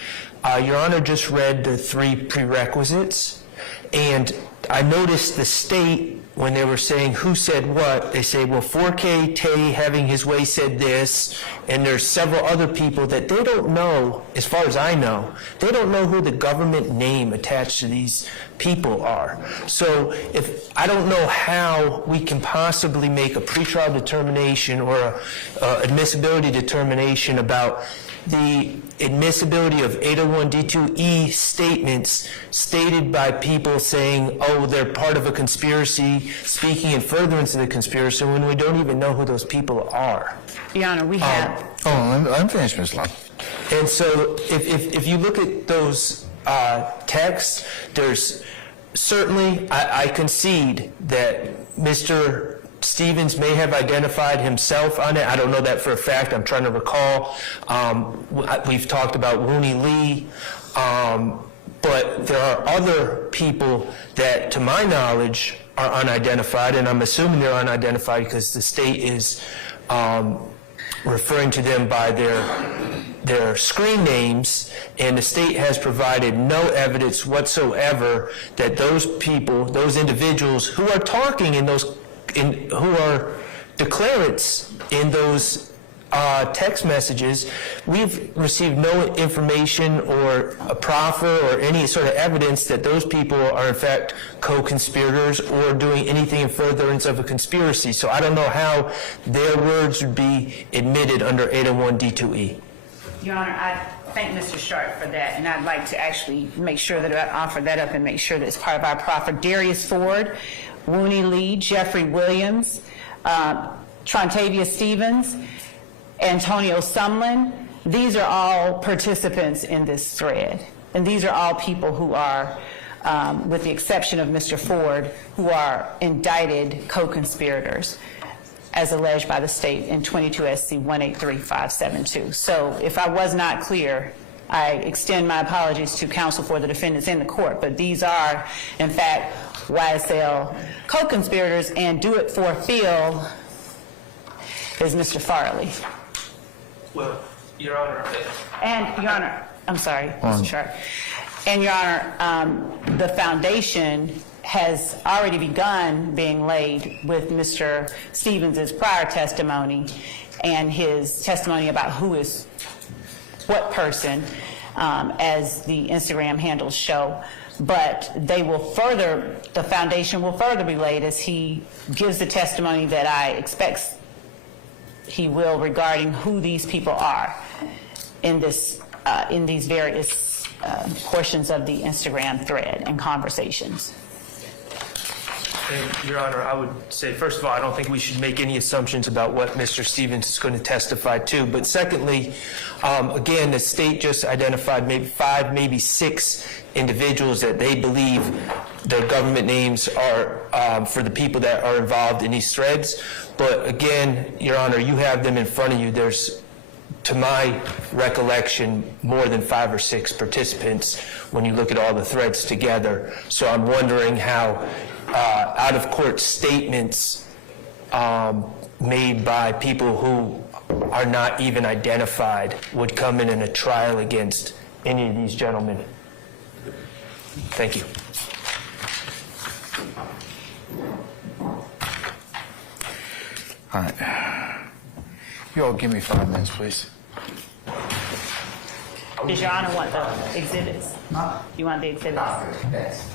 Your Honor just read the 3 prerequisites, and I noticed the state, when they were saying who said what, they say, well, 4K Tay having his way said this, and there's several other people that they don't know, as far as I know, they don't know who the government name attached to these people are. So if I don't know how we can possibly make a pretrial determination or a admissibility determination about the admissibility of 801 D2E statements stated by people saying, oh, they're part of a conspiracy, speaking in furtherance of the conspiracy, when we don't even know who those people are. Your Honor, we have. I'm finished, Ms. Long. And so if you look at those texts, there's certainly, I concede that Mr. Stevens may have identified himself on it. I don't know that for a fact. I'm trying to recall. We've talked about Rooney Lee, but there are other people that, to my knowledge, are unidentified, and I'm assuming they're unidentified because the state is referring to them by their screen names, and the state has provided no evidence whatsoever that those people, those individuals who are talking who are declarants in those text messages, we've received no information or a proffer or any sort of evidence that those people are in fact co-conspirators or doing anything in furtherance of a conspiracy. So I don't know how their words would be admitted under 801 D2E. Your Honor, I thank Mr. Sharp for that, and I'd like to actually make sure that I offer that up and make sure that it's part of our proffer. Darius Ford, Rooney Lee, Jeffrey Williams, Trontavious Stevens, Antonio Sumlin, these are all participants in this thread. And these are all people who are, with the exception of Mr. Ford, who are indicted co-conspirators, as alleged by the state in 22 SC 183572. So if I was not clear, I extend my apologies to counsel for the defendants in the court, but these are, in fact, YSL co-conspirators, and do it for Phil is Mr. Farley. Well, Your Honor. And, Your Honor, I'm sorry, Mr. Sharp. And, Your Honor, the foundation has already begun being laid with Mr. Stevens' prior testimony and his testimony about who is what person, as the Instagram handles show. But they will further, the foundation will further be laid as he gives the testimony that I expect he will regarding who these people are in this, in these various portions of the Instagram thread and conversations. And, Your Honor, I would say, first of all, I don't think we should make any assumptions about what Mr. Stevens is going to testify to. But secondly, again, the state just identified maybe 5, maybe 6 individuals that they believe the government names are for the people that are involved in these threads. But again, Your Honor, you have them in front of you. There's, to my recollection, more than 5 or 6 participants when you look at all the threads together. So I'm wondering how out-of-court statements made by people who are not even identified would come in a trial against any of these gentlemen. Thank you. All right. You all give me 5 minutes, please. Does Your Honor want the exhibits? You want the exhibits?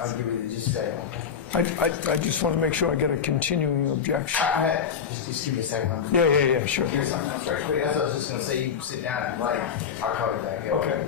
I'll give you just a second. I just want to make sure I get a continuing objection. Just give me a second. Yeah, sure. Here's something else right quick. That's what I was just gonna say. You can sit down and like, I'll call you back. Okay.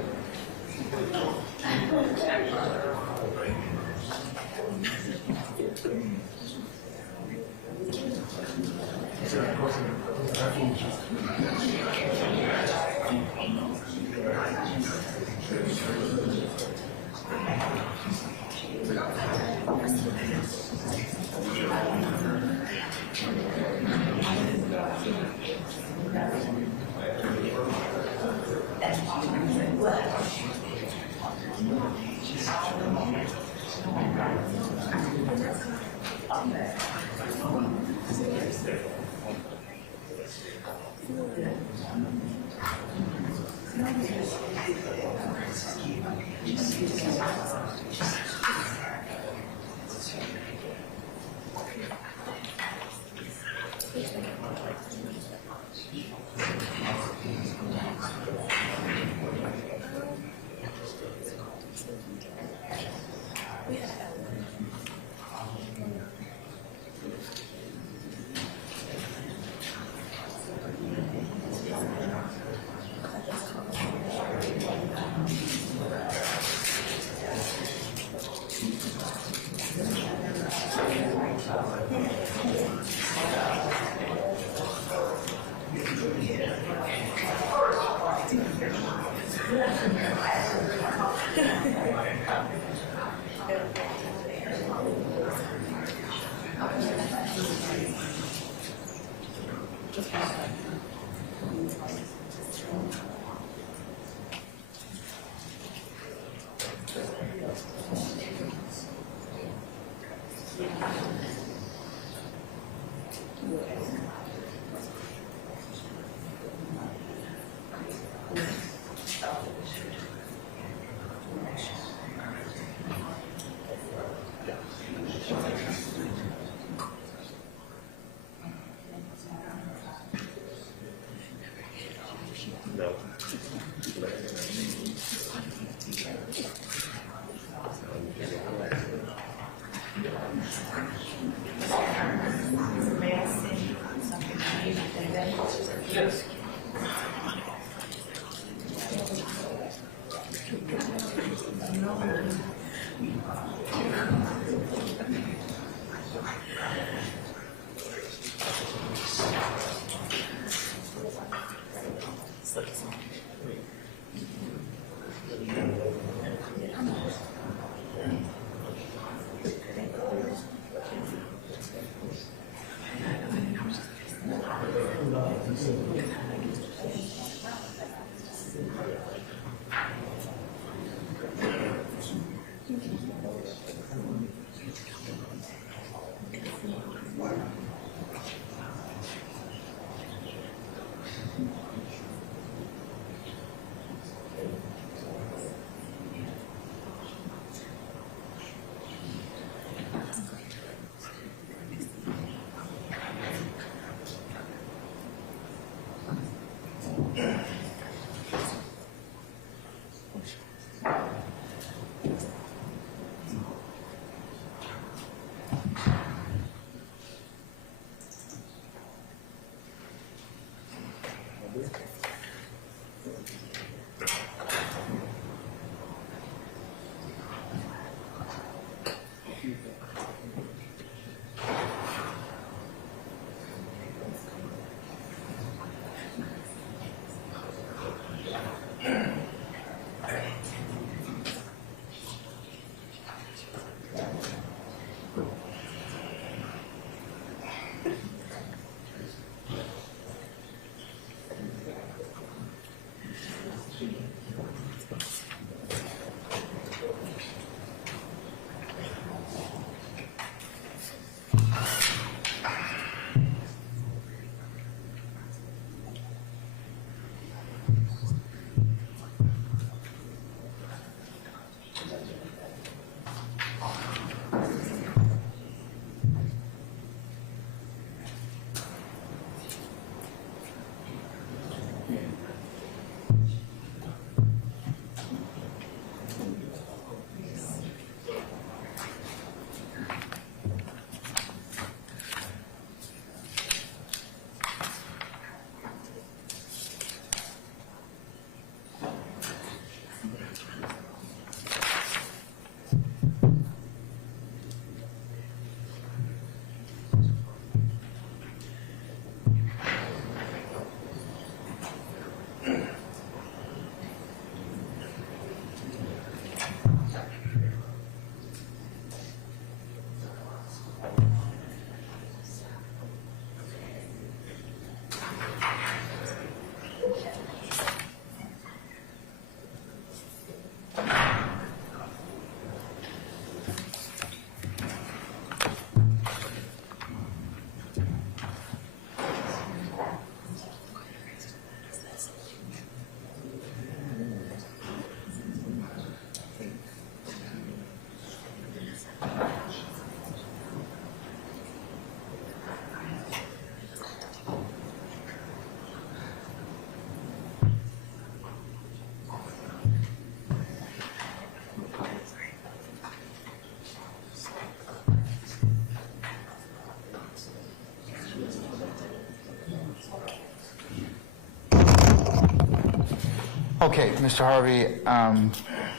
Okay, Mr. Harvey,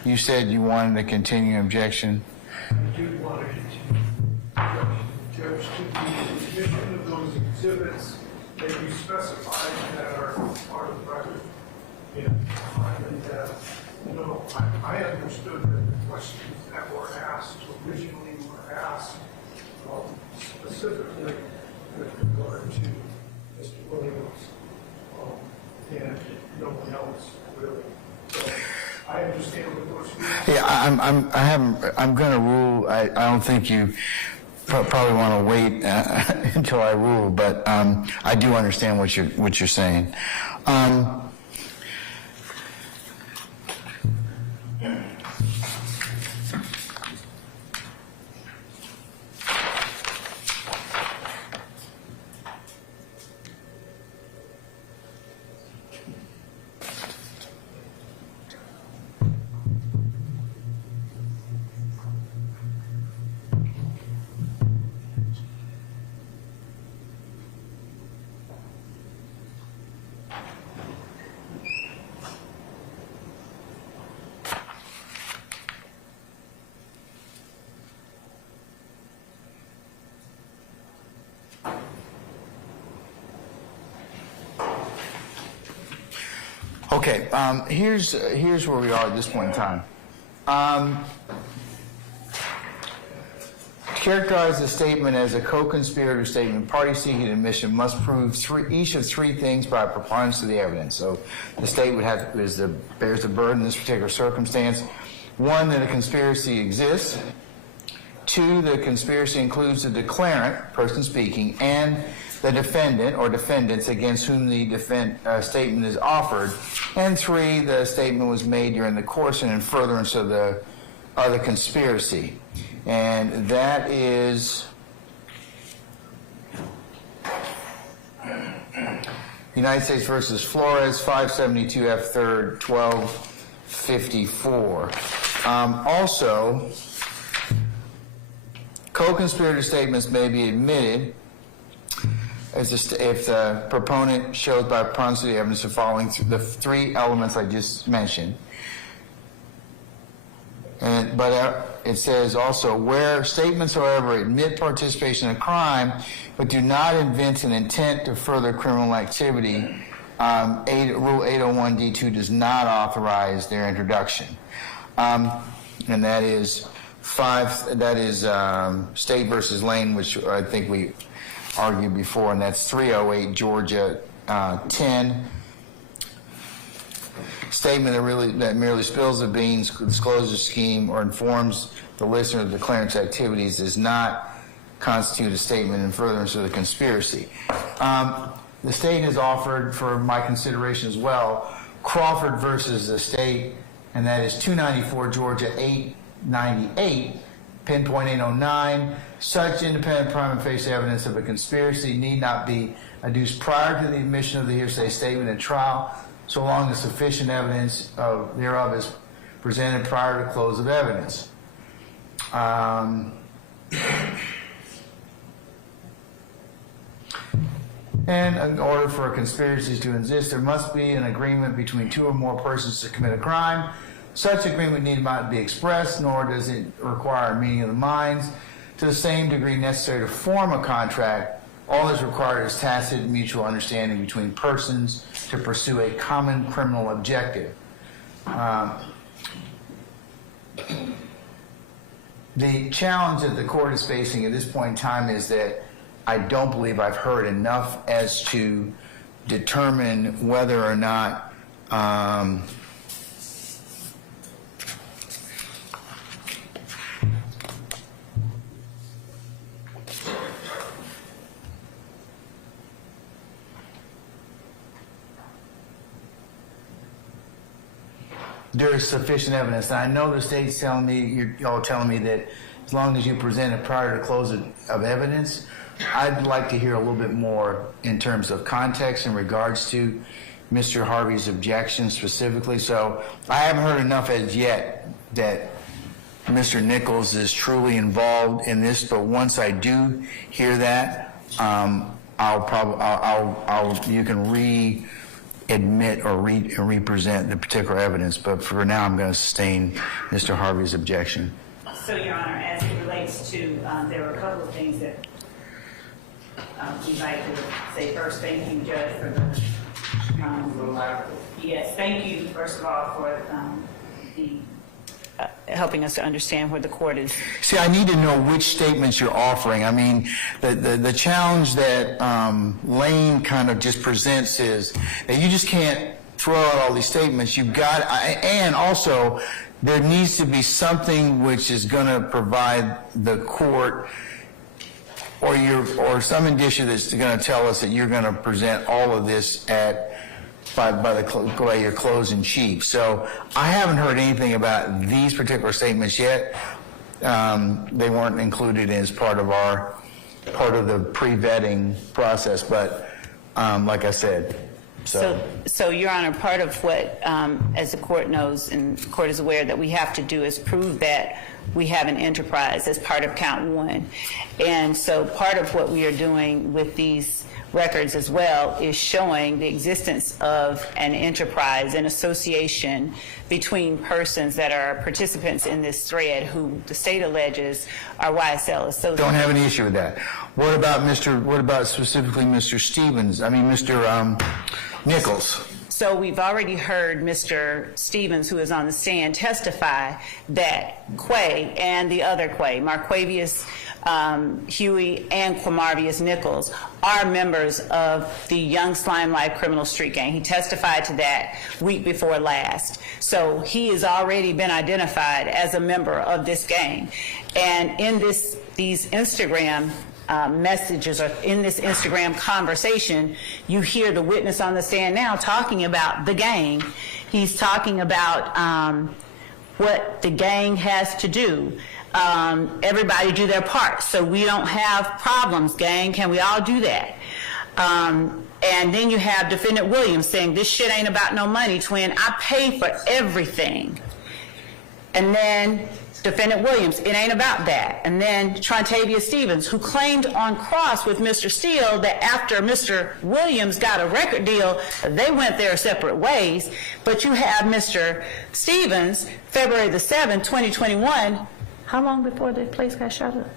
you said you wanted a continuing objection. I do want to continue. Judge, to the admission of those exhibits that you specified that are part of the record. I understood that the questions that were asked originally were asked specifically with regard to Mr. Williams and no one else really. So I understand what those. Yeah, I'm going to rule. I don't think you probably want to wait until I rule, but I do understand what you're saying. Okay, here's where we are at this point in time. To characterize the statement as a co-conspirator statement, party seeking admission must prove each of three things by a preponderance of the evidence. So the state would have bears the burden in this particular circumstance. One, that a conspiracy exists. Two, the conspiracy includes the declarant, person speaking, and the defendant or defendants against whom the statement is offered. And three, the statement was made during the course and in furtherance of the conspiracy. And that is United States versus Flores, 572 F. 3rd, 1254. Also, co-conspirator statements may be admitted if the proponent shows by preponderance of the evidence the following the three elements I just mentioned. But it says also, where statements, however, admit participation in a crime, but do not evince an intent to further criminal activity, Rule 801 D2 does not authorize their introduction. And that is State versus Lane, which I think we argued before, and that's 308 Georgia 10. Statement that merely spills the beans, discloses a scheme, or informs the listener of the declarant's activities does not constitute a statement in furtherance of the conspiracy. The state has offered, for my consideration as well, Crawford versus the state, and that is 294 Georgia 898, pinpoint 809. Such independent prima facie evidence of a conspiracy need not be adduced prior to the admission of the hearsay statement at trial, so long as sufficient evidence thereof is presented prior to close of evidence. And in order for a conspiracy to exist, there must be an agreement between two or more persons to commit a crime. Such agreement need not be expressed, nor does it require a meeting of the minds to the same degree necessary to form a contract. All that is required is tacit mutual understanding between persons to pursue a common criminal objective. The challenge that the court is facing at this point in time is that I don't believe I've heard enough as to determine whether or not there is sufficient evidence. And I know the state's telling me, y'all telling me that as long as you present it prior to close of evidence, I'd like to hear a little bit more in terms of context in regards to Mr. Harvey's objection specifically. So I haven't heard enough as yet that Mr. Nichols is truly involved in this, but once I do hear that, you can admit or represent the particular evidence, but for now, I'm going to sustain Mr. Harvey's objection. So, Your Honor, as it relates to, there were a couple of things that we'd like to say first. Thank you, Judge, for the, yes, thank you, first of all, for the helping us to understand where the court is. See, I need to know which statements you're offering. I mean, the challenge that Lane kind of just presents is that you just can't throw out all these statements. You've got, and also, there needs to be something which is going to provide the court or some indicia that's going to tell us that you're going to present all of this by your closing chief. So I haven't heard anything about these particular statements yet. They weren't included as part of the pre-vetting process, but like I said, So, Your Honor, part of what, as the court knows and the court is aware that we have to do is prove that we have an enterprise as part of count one. And so part of what we are doing with these records as well is showing the existence of an enterprise, an association between persons that are participants in this thread who the state alleges are YSL associates. Don't have any issue with that. What about specifically Mr. Stevens? I mean, Mr. Nichols. So we've already heard Mr. Stevens, who is on the stand, testify that Quay and the other Quay, Marquavius Huey and Quamarvius Nichols, are members of the Young Slime Life criminal street gang. He testified to that week before last. So he has already been identified as a member of this gang. And in these Instagram messages, or in this Instagram conversation, you hear the witness on the stand now talking about the gang. He's talking about what the gang has to do. Everybody do their part so we don't have problems, gang. Can we all do that? And then you have Defendant Williams saying, this shit ain't about no money, twin. I pay for everything. And then Defendant Williams, it ain't about that. And then Trontavious Stevens, who claimed on cross with Mr. Steele that after Mr. Williams got a record deal, they went their separate ways. But you have Mr. Stevens, February the 7th, 2021, how long before the place got shot up?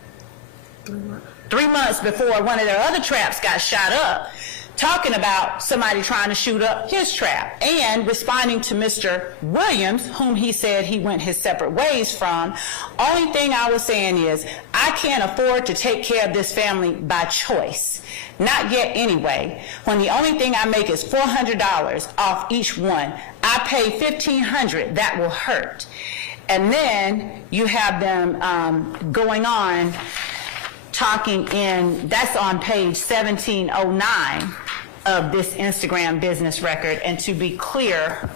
3 months before one of their other traps got shot up, talking about somebody trying to shoot up his trap and responding to Mr. Williams, whom he said he went his separate ways from. Only thing I was saying is, I can't afford to take care of this family by choice. Not yet anyway. When the only thing I make is $400 off each one, I pay $1,500. That will hurt. And then you have them going on talking in, that's on page 1709 of this Instagram business record. And to be clear,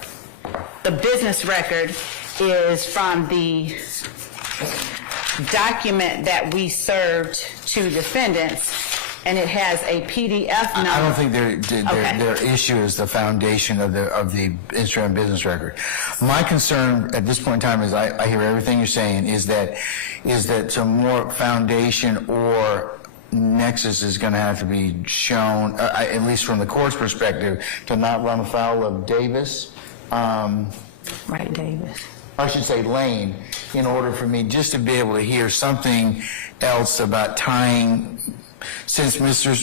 the business record is from the document that we served to defendants, and it has a PDF number. I don't think their issue is the foundation of the Instagram business record. My concern at this point in time is I hear everything you're saying is that some more foundation or nexus is going to have to be shown, at least from the court's perspective, to not run afoul of Davis. Right, Davis. I should say Lane, in order for me just to be able to hear something else about tying, since Mr.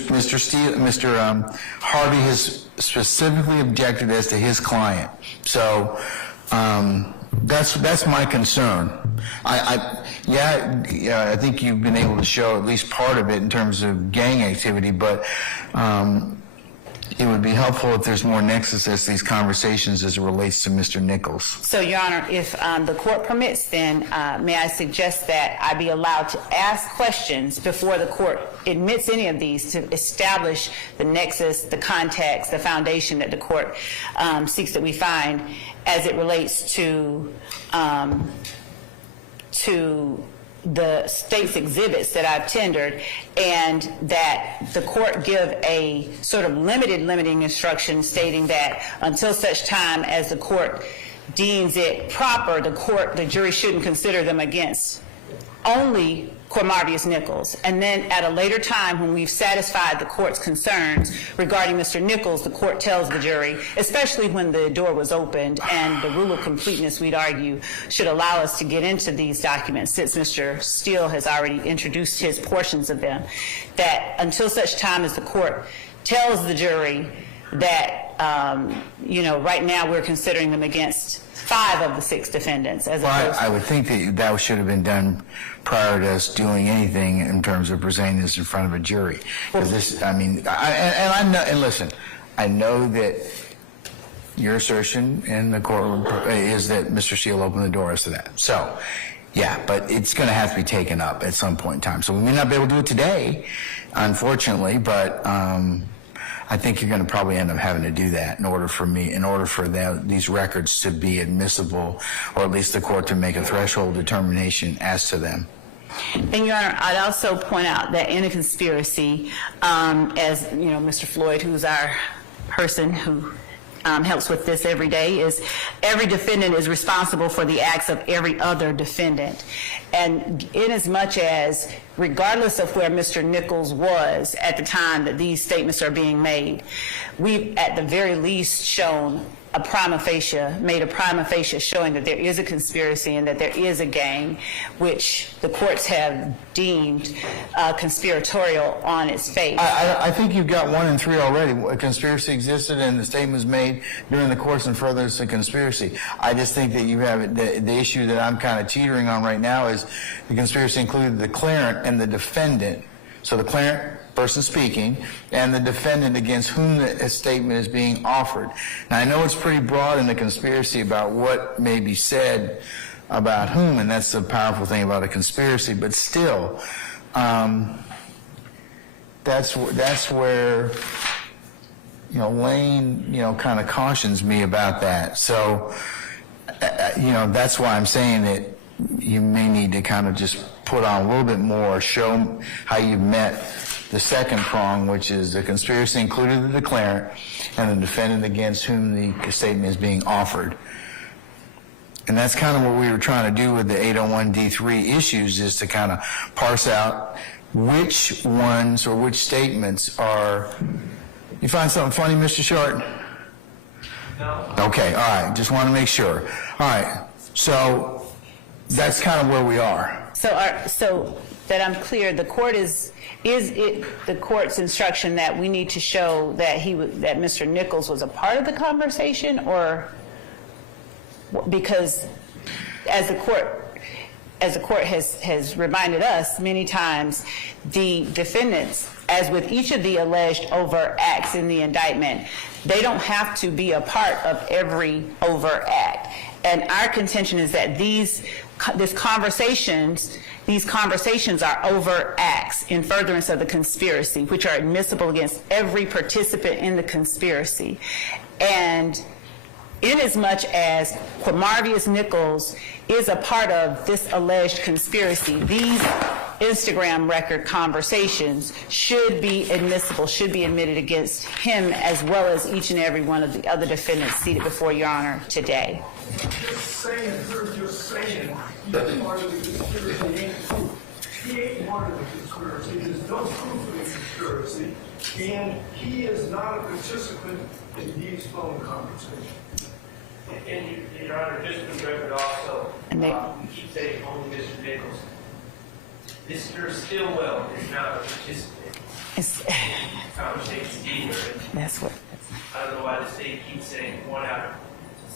Harvey has specifically objected as to his client. So that's my concern. I think you've been able to show at least part of it in terms of gang activity, but it would be helpful if there's more nexus as to these conversations as it relates to Mr. Nichols. So, Your Honor, if the court permits, then may I suggest that I be allowed to ask questions before the court admits any of these to establish the nexus, the context, the foundation that the court seeks that we find as it relates to the state's exhibits that I've tendered, and that the court give a sort of limiting instruction stating that until such time as the court deems it proper, the jury shouldn't consider them against only Cormarvius Nichols. And then at a later time, when we've satisfied the court's concerns regarding Mr. Nichols, the court tells the jury, especially when the door was opened, and the rule of completeness, we'd argue, should allow us to get into these documents, since Mr. Steele has already introduced his portions of them, that until such time as the court tells the jury that, right now we're considering them against 5 of the 6 defendants. As opposed I would think that should have been done prior to us doing anything in terms of presenting this in front of a jury. Because this, I mean, I know, and listen, I know that your assertion in the courtroom is that Mr. Steele opened the door as to that. So, yeah, but it's going to have to be taken up at some point in time. So we may not be able to do it today, unfortunately, but I think you're going to probably end up having to do that in order for these records to be admissible, or at least the court to make a threshold determination as to them. And Your Honor, I'd also point out that in a conspiracy, as Mr. Floyd, who's our person who helps with this every day, is every defendant is responsible for the acts of every other defendant. And in as much as, regardless of where Mr. Nichols was at the time that these statements are being made, we've at the very least shown made a prima facie showing that there is a conspiracy and that there is a gang, which the courts have deemed conspiratorial on its face. I think you've got 1 and 3 already. A conspiracy existed and the statement was made during the course and furtherance of conspiracy. I just think that you have the issue that I'm kind of teetering on right now is the conspiracy included the declarant and the defendant. So the declarant, person speaking, and the defendant against whom the statement is being offered. Now, I know it's pretty broad in the conspiracy about what may be said about whom, and that's the powerful thing about a conspiracy, but still, that's where, Lane, kind of cautions me about that. So, that's why I'm saying that you may need to kind of just put on a little bit more, show how you've met the second prong, which is the conspiracy included the declarant and the defendant against whom the statement is being offered. And that's kind of what we were trying to do with the 801D3 issues, is to kind of parse out which ones or which statements are... You find something funny, Mr. Short? No. Okay, all right, just want to make sure. All right, so that's kind of where we are. So that I'm clear, the court is it the court's instruction that we need to show that that Mr. Nichols was a part of the conversation, or because as the court has reminded us many times, the defendants, as with each of the alleged overt acts in the indictment, they don't have to be a part of every overt act. And our contention is that these conversations are overt acts in furtherance of the conspiracy, which are admissible against every participant in the conspiracy. And inasmuch as Cormarvius Nichols is a part of this alleged conspiracy, these Instagram record conversations should be admissible, should be admitted against him, as well as each and every one of the other defendants seated before Your Honor today. They're just saying he's part of the conspiracy. He ain't part of the conspiracy. There's no proof of the conspiracy, and he is not a participant in these phone conversations. And Your Honor, just for the record also, you keep saying only Mr. Nichols. Mr. Stillwell is not a participant in conversations either. That's what. I don't know why the state keeps saying 1 out of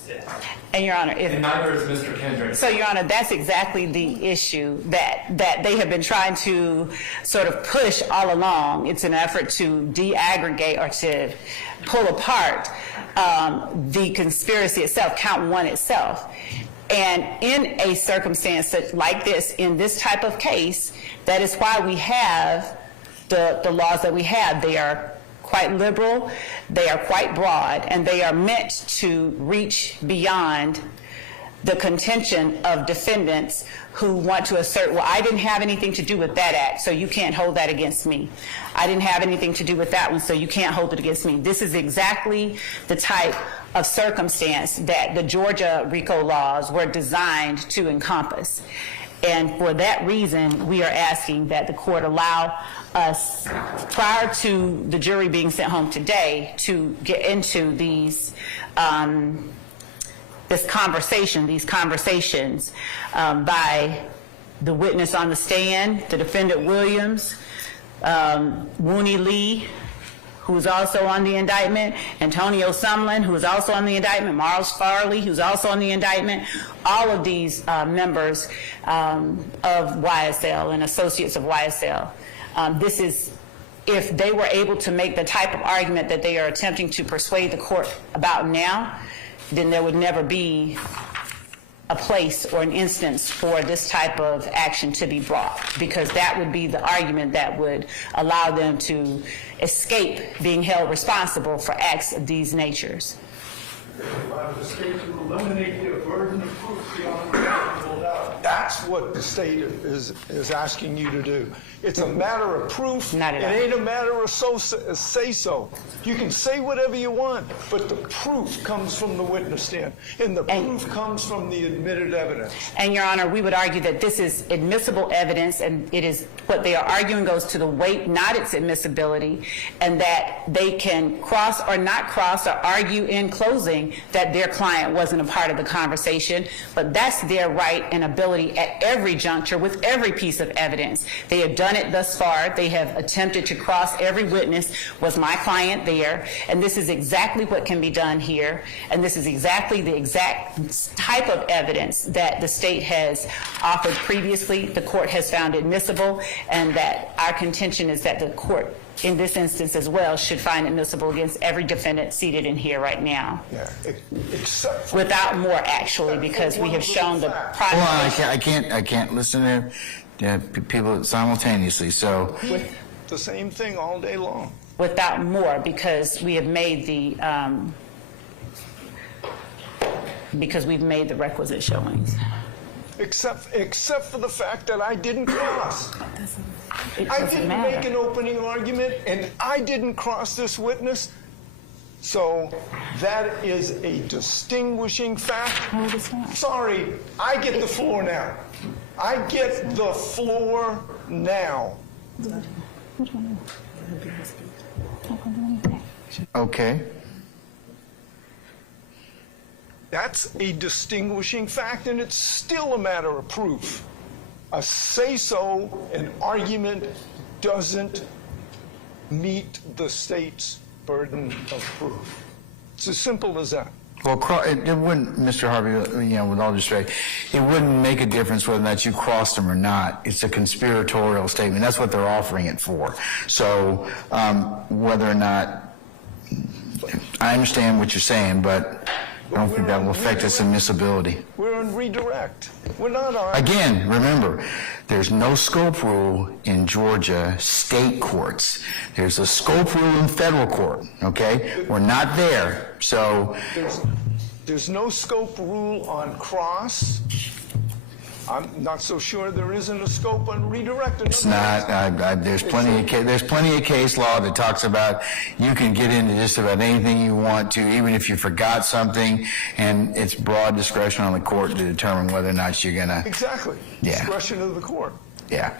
6. And Your Honor, and neither is Mr. Kendrick. So Your Honor, that's exactly the issue that they have been trying to sort of push all along. It's an effort to de-aggregate or to pull apart the conspiracy itself, count 1 itself. And in a circumstance like this, in this type of case, that is why we have the laws that we have. They are quite liberal, they are quite broad, and they are meant to reach beyond the contention of defendants who want to assert, well, I didn't have anything to do with that act, so you can't hold that against me. I didn't have anything to do with that one, so you can't hold it against me. This is exactly the type of circumstance that the Georgia RICO laws were designed to encompass. And for that reason, we are asking that the court allow us, prior to the jury being sent home today, to get into these these conversations by the witness on the stand, the defendant Williams, Wooney Lee, who is also on the indictment, Antonio Sumlin, who is also on the indictment, Marles Farley, who's also on the indictment, all of these members of YSL and associates of YSL. This is, if they were able to make the type of argument that they are attempting to persuade the court about now, then there would never be a place or an instance for this type of action to be brought, because that would be the argument that would allow them to escape being held responsible for acts of these natures. Allow the state to eliminate their burden of proof beyond reasonable doubt. That's what the state is asking you to do. It's a matter of proof. Not at all. It ain't a matter of say-so. You can say whatever you want, but the proof comes from the witness stand, and the proof comes from the admitted evidence. And, Your Honor, we would argue that this is admissible evidence, and it is what they are arguing goes to the weight, not its admissibility, and that they can cross or not cross or argue in closing that their client wasn't a part of the conversation, but that's their right and ability at every juncture with every piece of evidence. They have done it thus far. They have attempted to cross every witness. Was my client there? And this is exactly what can be done here, and this is exactly the exact type of evidence that the state has offered previously, the court has found admissible, and that our contention is that the court in this instance as well should find admissible against every defendant seated in here right now. Yeah, except for Without more, actually, because we have shown the Hold on, I can't listen to people simultaneously, so. the same thing all day long. without more, because we have made the we've made the requisite showings. Except for the fact that I didn't cross. It I doesn't didn't matter. make an opening argument, and I didn't cross this witness. So that is a distinguishing fact. No, it is not. Sorry, I get the floor now. I get the floor now. Okay. That's a distinguishing fact, and it's still a matter of proof. A say-so, an argument, doesn't meet the state's burden of proof. It's as simple as that. Well, it wouldn't, Mr. Harvey, with all due respect, it wouldn't make a difference whether or not you crossed them or not. It's a conspiratorial statement. That's what they're offering it for. So whether or not, I understand what you're saying, but I don't think that will affect its admissibility. We're on redirect. We're not on... Again, remember, there's no scope rule in Georgia state courts. There's a scope rule in federal court, okay? We're not there, so... There's no scope rule on cross. I'm not so sure there isn't a scope on redirect. It's not. There's plenty of case law that talks about you can get into just about anything you want to, even if you forgot something, and it's broad discretion on the court to determine whether or not you're gonna. Exactly. Yeah. Discretion of the court. Yeah.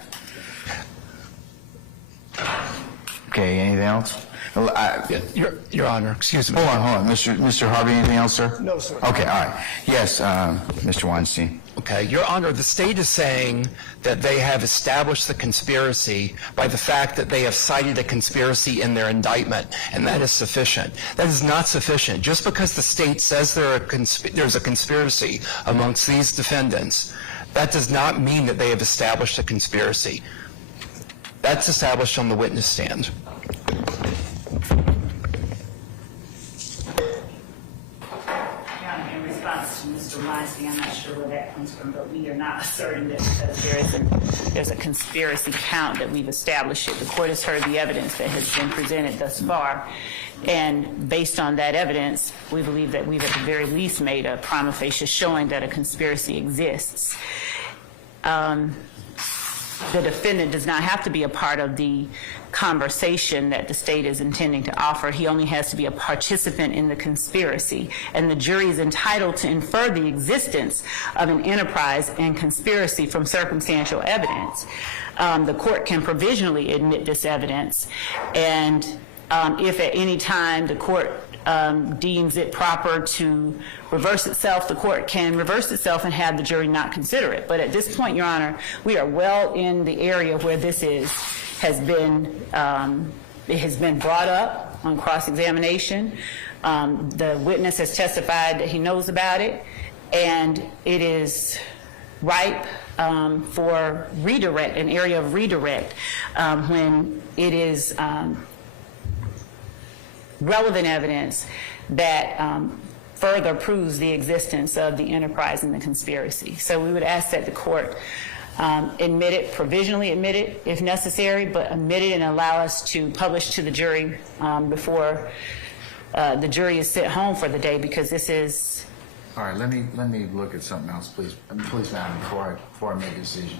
Okay. Anything else? Your Honor, excuse me. Hold on, Mr. Harvey. Anything else, sir? No, sir. Okay. All right. Yes, Mr. Weinstein. Okay, Your Honor, the state is saying that they have established the conspiracy by the fact that they have cited a conspiracy in their indictment, and that is sufficient. That is not sufficient. Just because the state says there's a conspiracy amongst these defendants, that does not mean that they have established a conspiracy. That's established on the witness stand. In response to Mr. Weinstein, I'm not sure where that comes from, but we are not asserting that because there's a conspiracy count that we've established it. The court has heard the evidence that has been presented thus far, and based on that evidence, we believe that we've at the very least made a prima facie showing that a conspiracy exists. the defendant does not have to be a part of the conversation that the state is intending to offer. He only has to be a participant in the conspiracy, and the jury is entitled to infer the existence of an enterprise and conspiracy from circumstantial evidence. The court can provisionally admit this evidence, and if at any time the court deems it proper to reverse itself, the court can reverse itself and have the jury not consider it. But at this point, Your Honor, we are well in the area where this has been brought up on cross-examination. The witness has testified that he knows about it, and it is ripe for redirect, an area of redirect, when it is relevant evidence that further proves the existence of the enterprise and the conspiracy. So we would ask that the court admit it, provisionally admit it if necessary, but admit it and allow us to publish to the jury before the jury is sent home for the day, because this is... All right, let me look at something else, please. Please, madam, before I make a decision.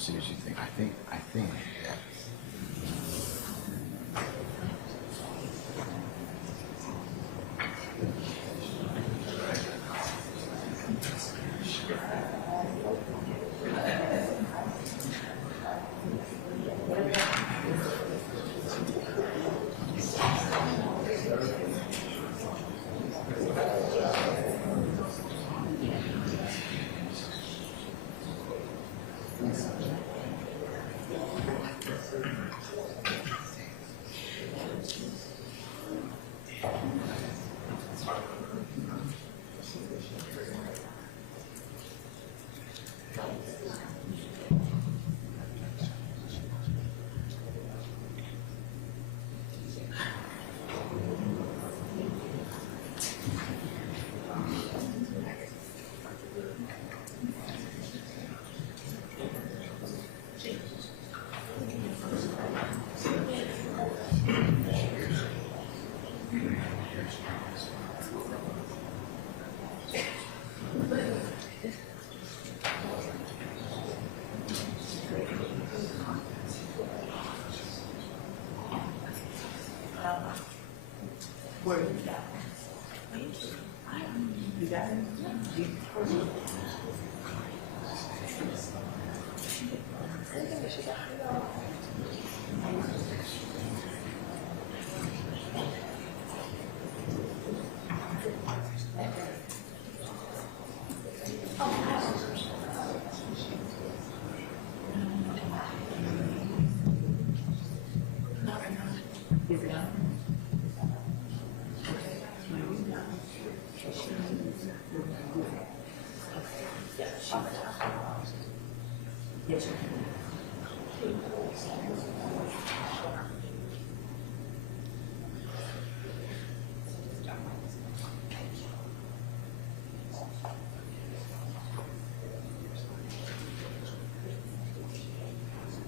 see what you think. I think.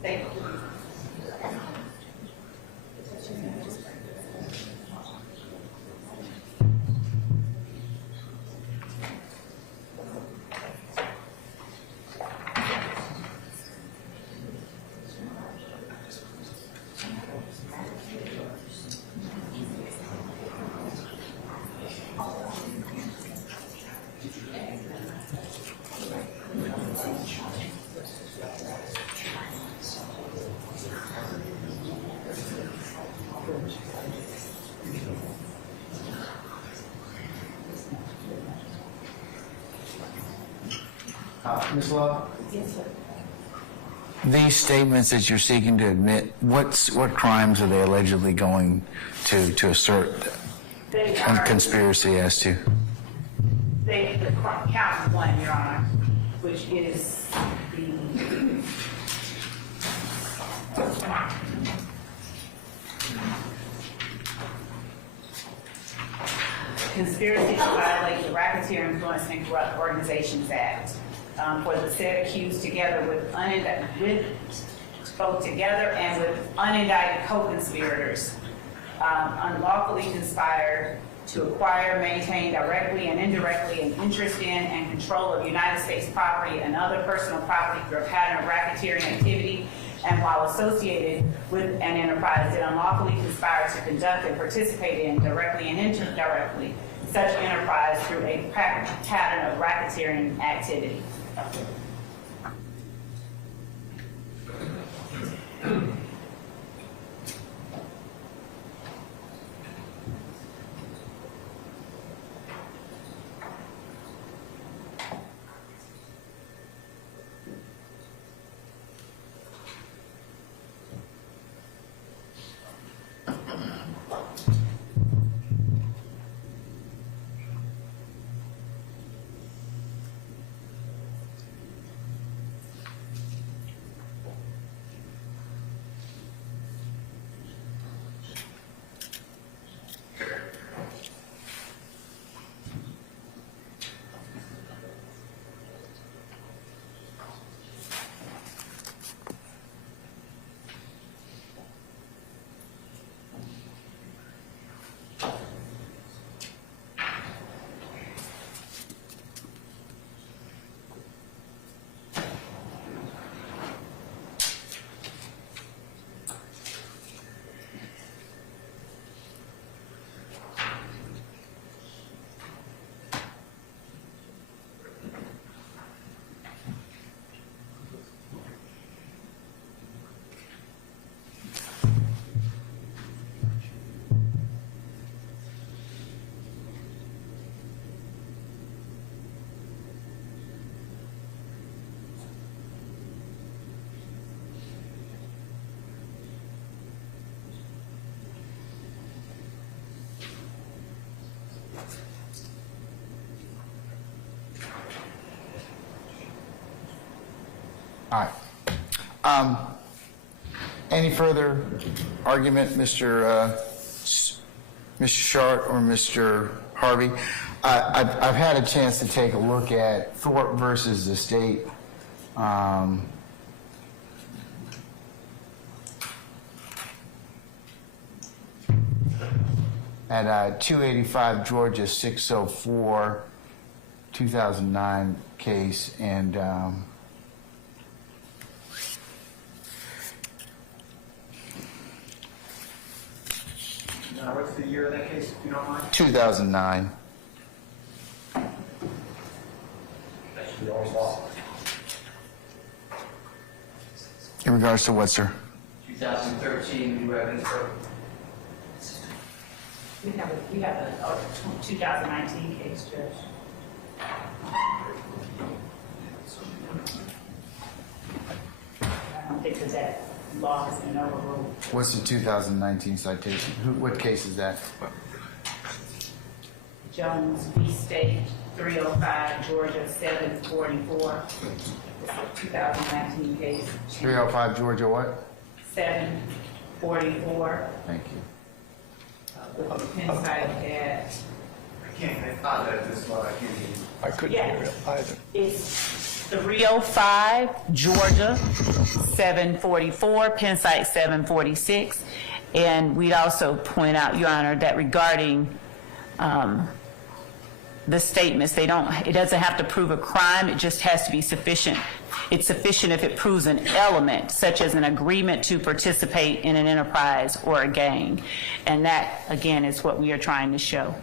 Thank you. Ms. Love? These statements that you're seeking to admit, what crimes are they allegedly going to assert They a are, conspiracy as to? the count one, Your Honor, which is the conspiracy to violate the Racketeer Influence and Corrupt Organizations Act for the said accused together with both together and with unindicted co-conspirators unlawfully conspired to acquire, maintain directly and indirectly an interest in and control of United States property and other personal property through a pattern of racketeering activity, and while associated with an enterprise that unlawfully conspired to conduct and participate in, directly and indirectly, such enterprise through a pattern of racketeering activity. All right. Any further argument, Mr. Short or Mr. Harvey? I've had a chance to take a look at Thorpe versus the state. At 285 Georgia 604, 2009 case, and Now, what's the year of that case, if you don't mind? 2009. In regards to what, sir? 2013, new evidence. We have a 2019 case, Judge. I don't think that law has been overruled. What's the 2019 citation? What case is that? Jones v. State, 305 Georgia 744. It's a 2019 case. 305 Georgia what? 744. Thank you. With the pen site at, I can't contact this one, I can't hear you. I couldn't Yeah. hear it either. it's 305 Georgia 744, pen site 746. And we'd also point out, Your Honor, that regarding the statements, it doesn't have to prove a crime, it just has to be sufficient. It's sufficient if it proves an element, such as an agreement to participate in an enterprise or a gang. And that, again, is what we are trying to show.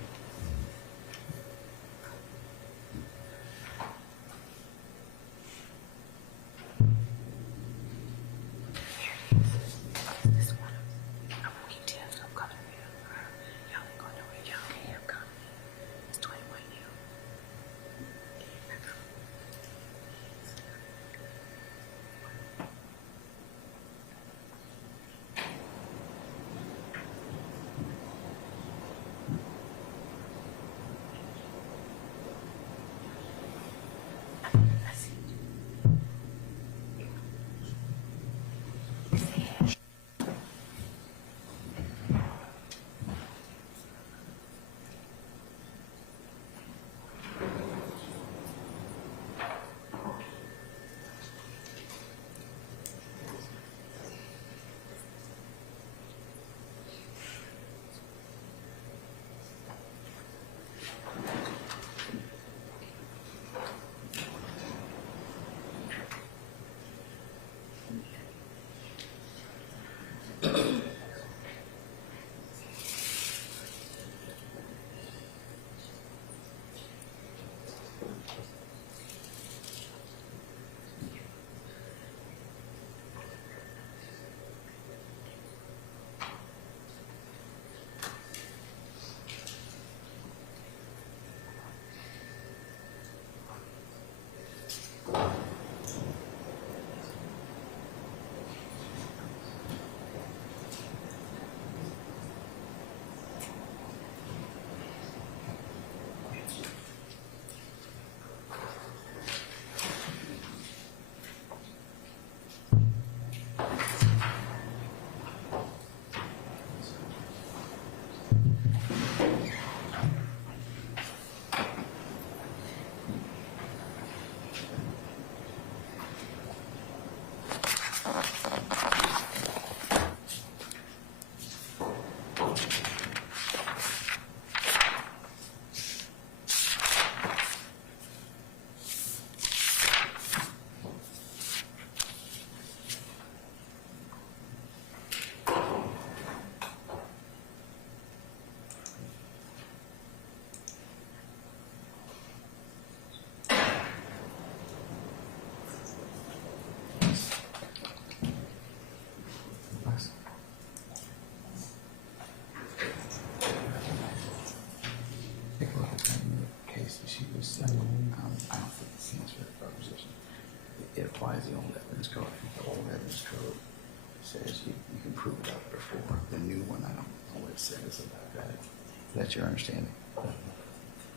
It applies the old evidence code. The old evidence code says you can prove it up before. The new one, I don't know what it says about that. That's your understanding?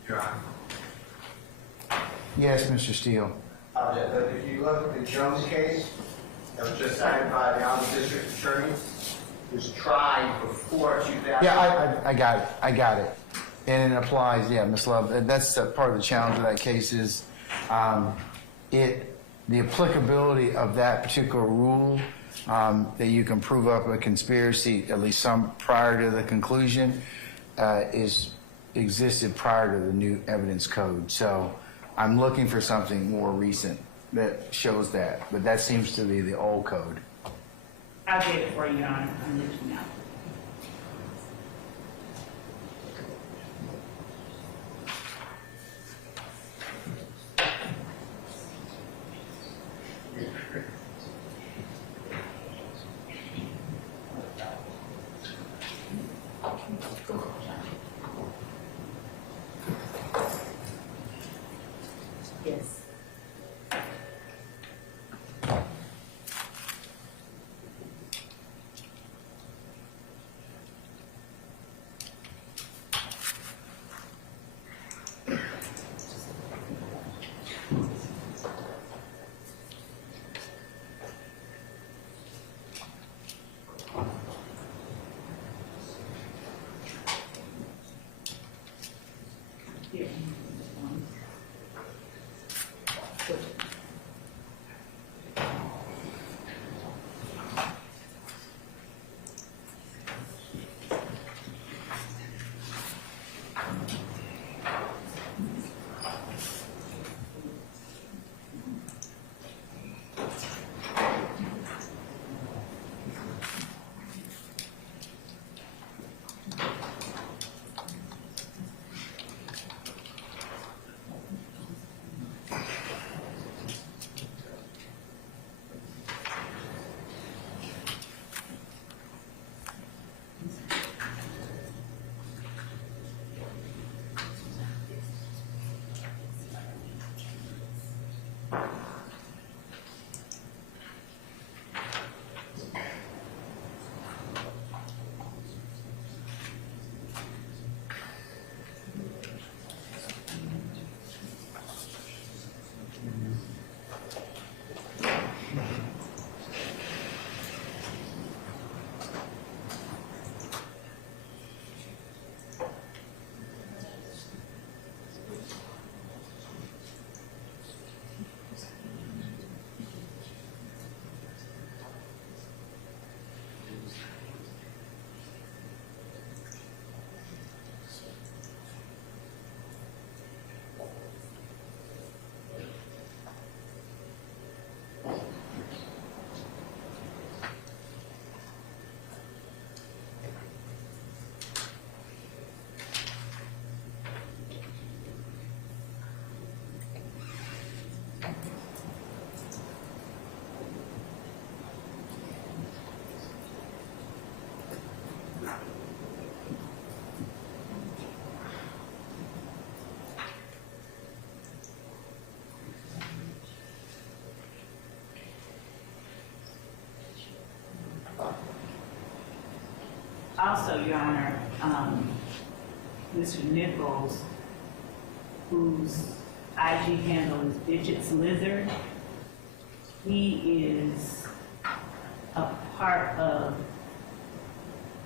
Your Honor. Yes, Mr. Steele. But if you look at the Jones case that was just cited by the Honorable District Attorney, was tried before 2000. Yeah, I got it. And it applies, yeah, Ms. Love, and that's part of the challenge of that case is the applicability of that particular rule, that you can prove up a conspiracy, at least some prior to the conclusion, existed prior to the new evidence code. So I'm looking for something more recent that shows that, but that seems to be the old code. I'll get it for you, Your Honor. I'm reaching out. Yes. Here. Also, Your Honor, Mr. Nichols, whose IG handle is Digits Lizard, he is a part of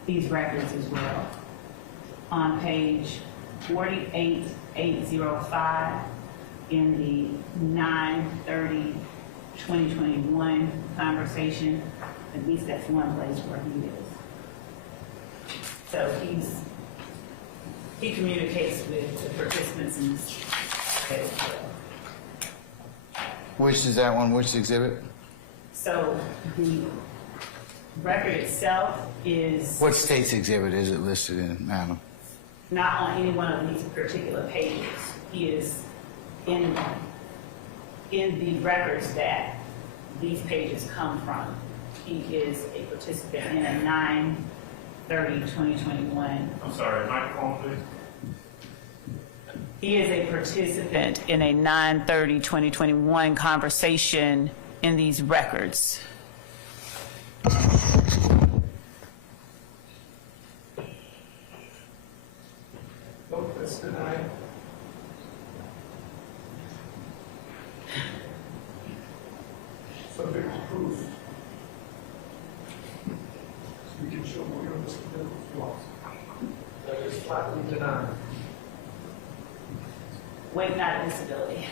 these records as well. On page 48805 in the 9/30/2021 conversation, at least that's one place where he is. So he communicates with the participants in this case as well. Which is that one? Which exhibit? So the record itself is What state's exhibit is it listed in, Madam? not on any one of these particular pages. He is in the records that these pages come from. He is a participant in a 9/30/2021. I'm sorry, microphone, please. He is a participant in a 9/30/2021 conversation in these records. Nope, that's denied. flatly deny. Wait, not admissibility.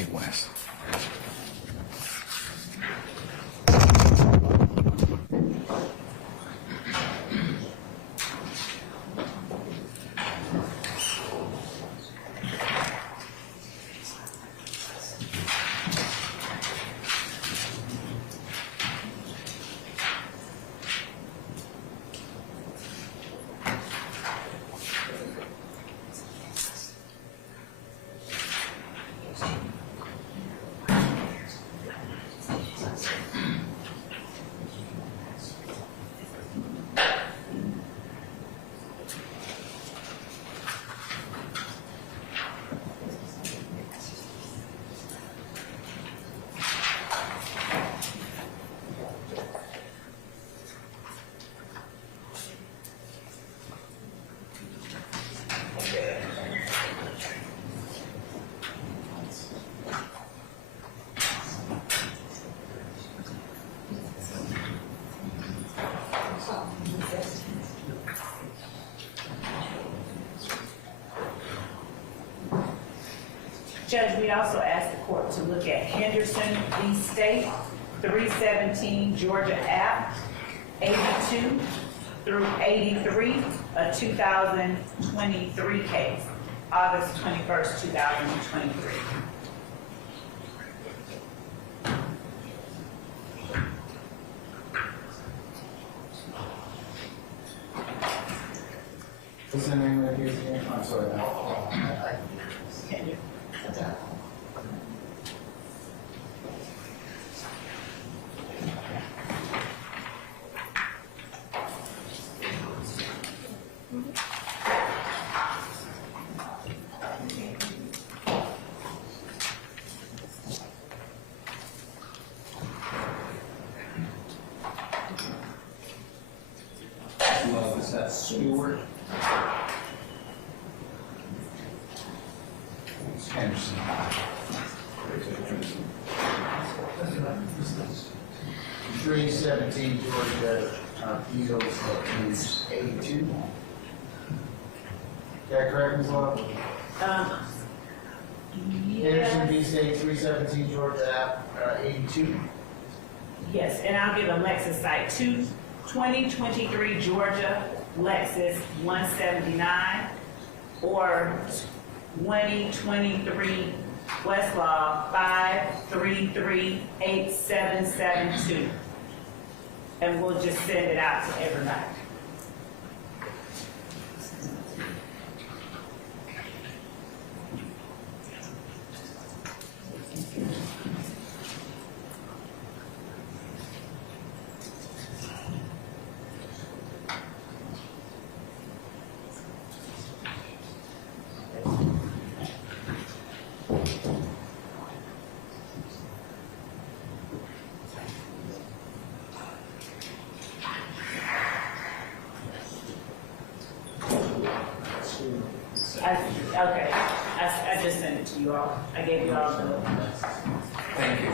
Hey, Wes. Judge, we also asked the court to look at Henderson v. State, 317 Georgia App, 82 through 83, a 2023 case, August 21st, 2023. What's the name of the case again? I'm sorry. Can you? Is that Stewart? Henderson. 317 Georgia, Appeals News 82. Is that correct, Ms. Love? Henderson v. State, 317 Georgia App, 82. Yes, and I'll give a Lexus site, 2023 Georgia, Lexus 179, or 2023 Westlaw 5338772. And we'll just send it out to everybody. I just sent it to you all. I gave you all the. Thank you.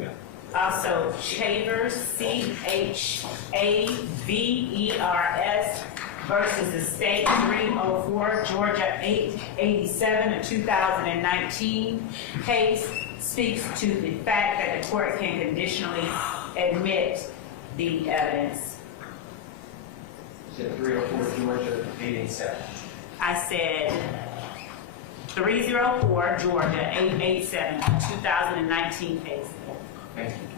Yeah. Also, Chavers, Chavers versus the State 304, Georgia 887, a 2019 case, speaks to the fact that the court can conditionally admit the evidence. You said 304 Georgia 887. I said 304 Georgia 887, 2019 case. Thank you.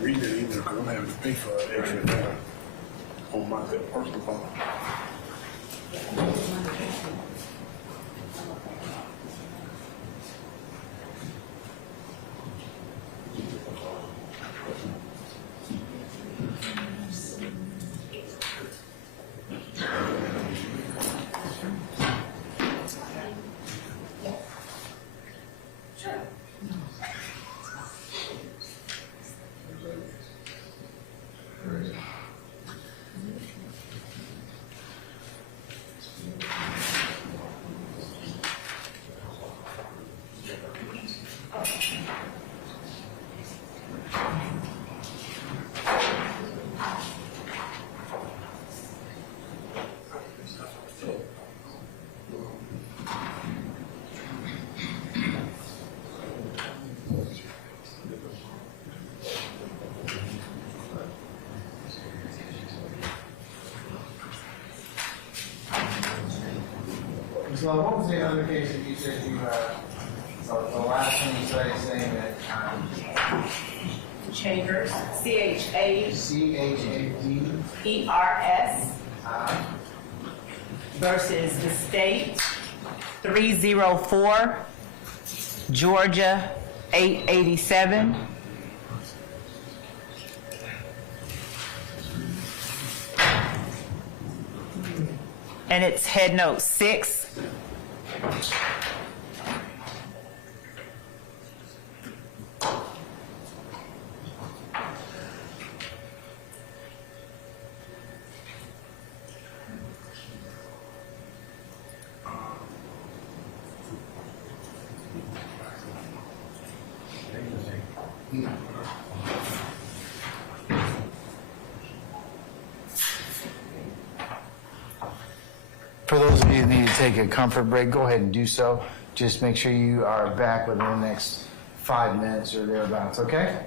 Read that email because I'm having to pay for extra data on my personal phone. So what was the other case that you said you, the last one you said saying that, Chambers, CHADERS C-H-A-D, versus the state, 304, Georgia, 887. And it's head note 6. For those of you who need to take a comfort break, go ahead and do so. Just make sure you are back within the next 5 minutes or thereabouts, okay?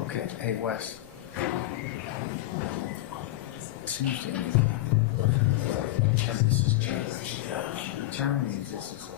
Okay, hey Wes. Seems to me this is changed. Term means this is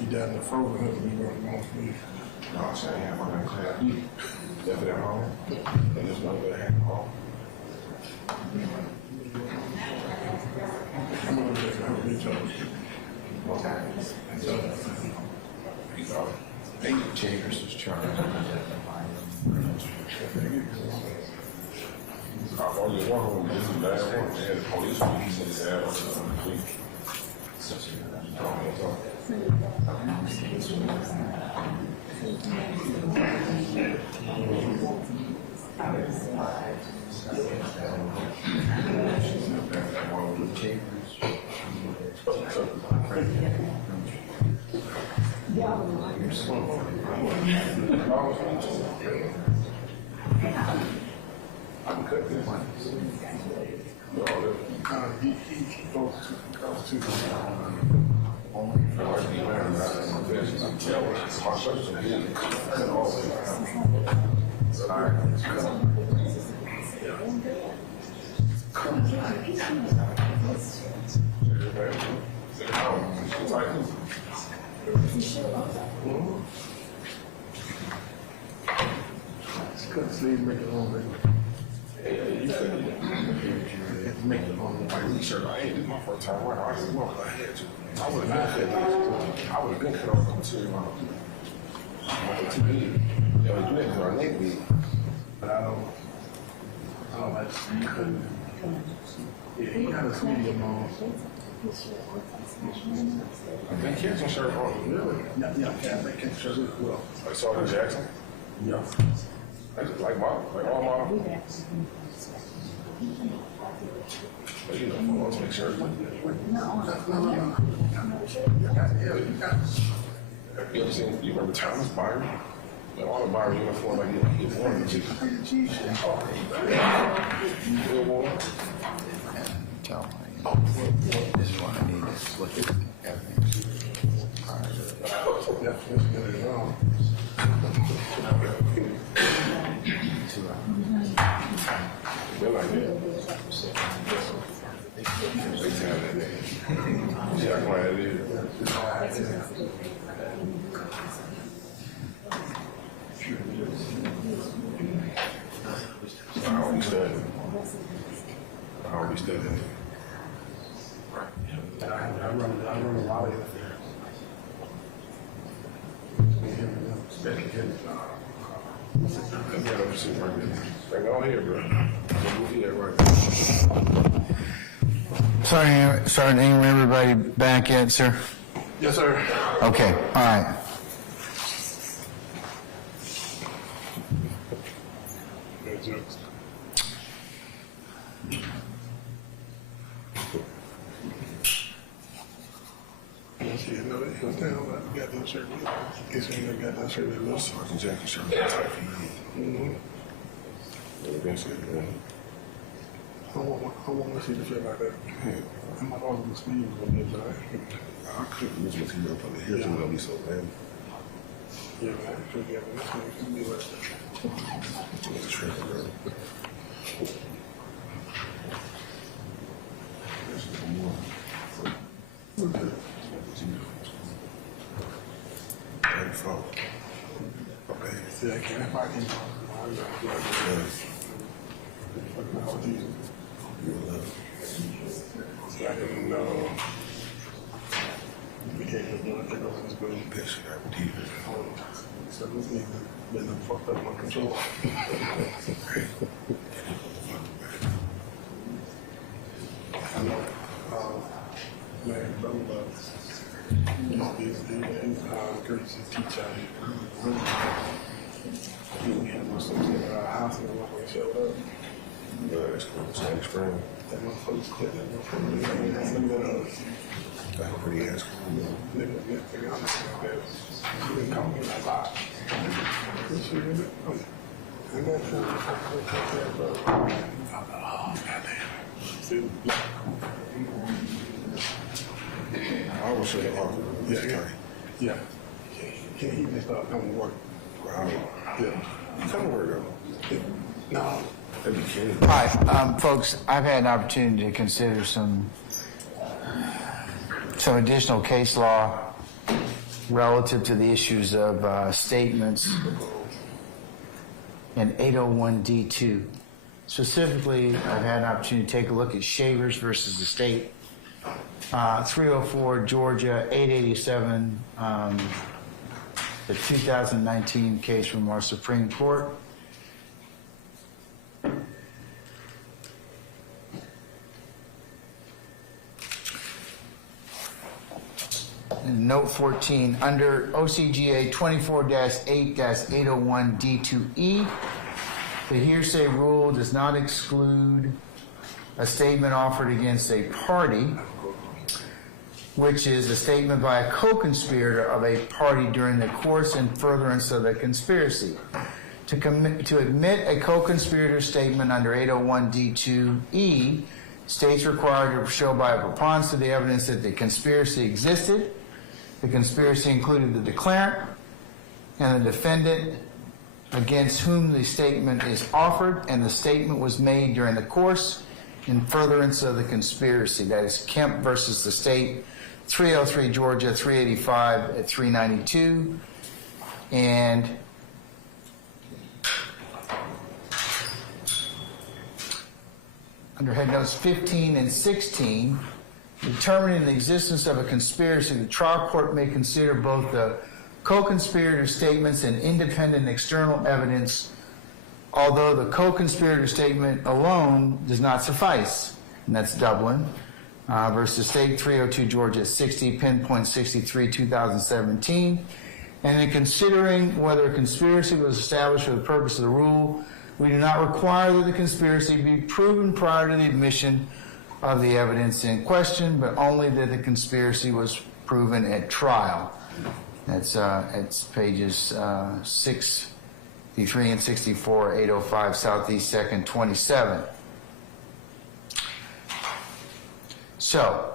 You done the phone with him, you want to leave. No, I said, yeah, I'm going to clear. Left it at home, and just want to go ahead and home. I'm going to have a big job. So, 8 Chambers was charged. only one of them, this is bad one, they had the police release his ass on the police. I'm cut this one. He goes to only for like the man, I'm telling my social media. Couldn't sleep, make it home, baby. You couldn't Make it home. like t-shirt. I ain't this my first time wearing. I just walked. I had to. I would have been cut off the material. Like too big. Yeah, you didn't do our neck big. But I don't like you couldn't. Yeah, he got a medium on. I've been catching shirt on. Really? Yeah, they can show it well. Like Sergeant Jackson. Yeah. I just like all my. You know, ultimate shirt. You ever seen? You remember Thomas Byron? Like all the Byron uniform, like he won the Chief. You won. Tell me. This is what I need to look at everything. Yeah, let's get it on. They're like that. They tell that nigga. Yeah, I'm glad it is. I don't be studying. I don't be studying. I run a lot of it. Especially him. Come here, let me sit right there. Like, go ahead, bro. Yeah, right. Sorry, Sergeant Ingram, everybody back yet, sir? Yes, sir. Okay, all right. Sergeant Jackson shirt. Mm-hmm. I want to see the shit like that. I'm not always the sleeves when they're dry. I couldn't use material up under here too, it'll be so bad. Yeah, man. Should be able to be like that. It's a trick, bro. Okay. Yeah, I can't. If I can. I didn't know. We can't do it. It's good. That shit I deep. So this nigga been fucked up my control. I know. Man, brother, he's courtesy teacher. We had my son in our house and the motherfucker showed up. Yeah, it's cool. It's like spring. That motherfucker's quit. That motherfucker. That's pretty ass cool. Nigga, I'm not that. He didn't call me like that. What you did? I got you. Oh, goddamn. See? I was sure the offer. Yeah. He just started coming to work. Wow. Yeah. You come to work though? No. That'd be kidding. All right, folks, I've had an opportunity to consider some additional case law relative to the issues of statements in 801D2. Specifically, I've had an opportunity to take a look at Shavers versus the state, 304 Georgia 887, the 2019 case from our Supreme Court. note 14, under OCGA 24-8-801 D2E, the hearsay rule does not exclude a statement offered against a party, which is a statement by a co-conspirator of a party during the course and furtherance of the conspiracy. To admit a co-conspirator statement under 801 D2E, states required to show by a preponderance of the evidence that the conspiracy existed. The conspiracy included the declarant and the defendant against whom the statement is offered, and the statement was made during the course in furtherance of the conspiracy. That is Kemp versus the state, 303 Georgia, 385 at 392. And under head notes 15 and 16, determining the existence of a conspiracy, the trial court may consider both the co-conspirator statements and independent external evidence, although the co-conspirator statement alone does not suffice. And that's Dublin versus State, 302 Georgia, 60, pinpoint 63, 2017. And in considering whether a conspiracy was established for the purpose of the rule, we do not require that the conspiracy be proven prior to the admission of the evidence in question, but only that the conspiracy was proven at trial. That's it's pages 63 and 64, 805 Southeast 2nd, 27. So,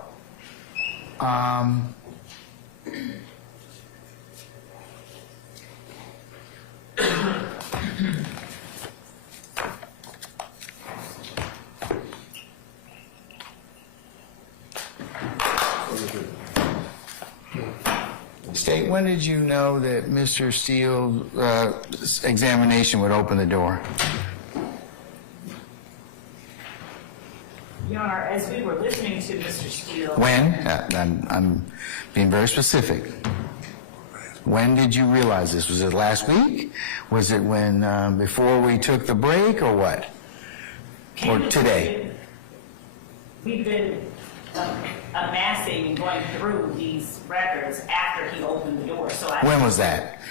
State, when did you know that Mr. Steele's examination would open the door? Your Honor, as we were listening to Mr. Steele. When? I'm being very specific. When did you realize this? Was it last week? Was it when, before we took the break, or what? Or today? We've been amassing and going through these records after he opened the door. So When was that?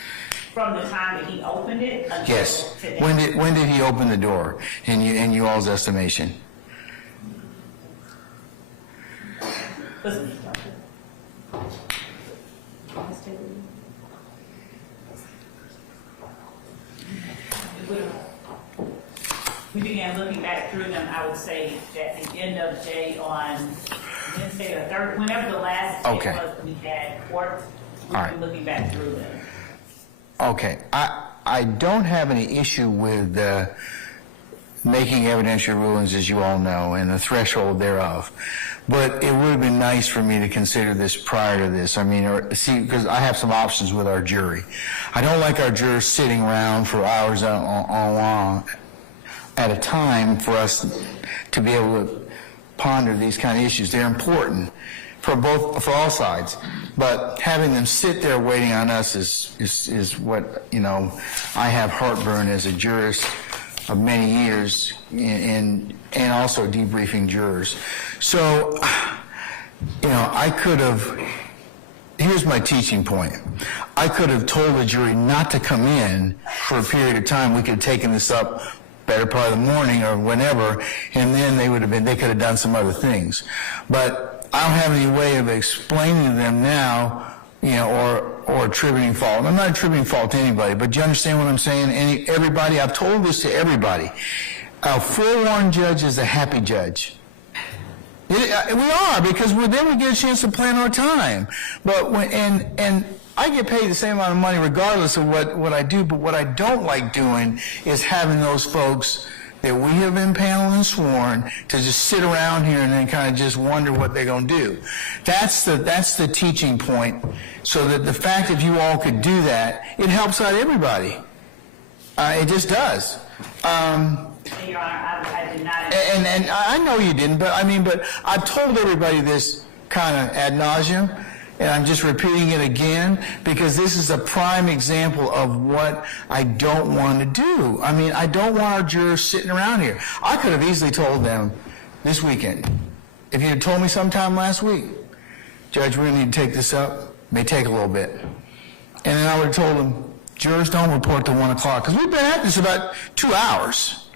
From the time that he opened it until Yes. today. When did he open the door, in you all's estimation? Listen. We began looking back through them, I would say, at the end of the day on Wednesday or Thursday, whenever the last day Okay. was that we had court, we've All been right. looking back through them. Okay. I don't have any issue with making evidentiary rulings, as you all know, and the threshold thereof. But it would have been nice for me to consider this prior to this. I mean, because I have some options with our jury. I don't like our jurors sitting around for hours on at a time for us to be able to ponder these kind of issues. They're important for all sides. But having them sit there waiting on us is what, I have heartburn as a jurist of many years and also debriefing jurors. So, I could have, here's my teaching point. I could have told the jury not to come in for a period of time. We could have taken this up better part of the morning or whenever, and then they could have done some other things. But I don't have any way of explaining to them now, or attributing fault. I'm not attributing fault to anybody, but do you understand what I'm saying? Everybody, I've told this to everybody. A forewarned judge is a happy judge. We are, because then we get a chance to plan our time. But and I get paid the same amount of money regardless of what I do, but what I don't like doing is having those folks that we have impaneled and sworn to just sit around here and then kind of just wonder what they're going to do. That's the teaching point, so that the fact that you all could do that, it helps out everybody. It just does. Your Honor, I did not. And I know you didn't, but I've told everybody this kind of ad nauseum, and I'm just repeating it again because this is a prime example of what I don't want to do. I don't want our jurors sitting around here. I could have easily told them this weekend. If you had told me sometime last week, Judge, we're going to need to take this up. may take a little bit. And then I would have told them, jurors don't report till 1 o'clock, because we've been at this about 2 hours.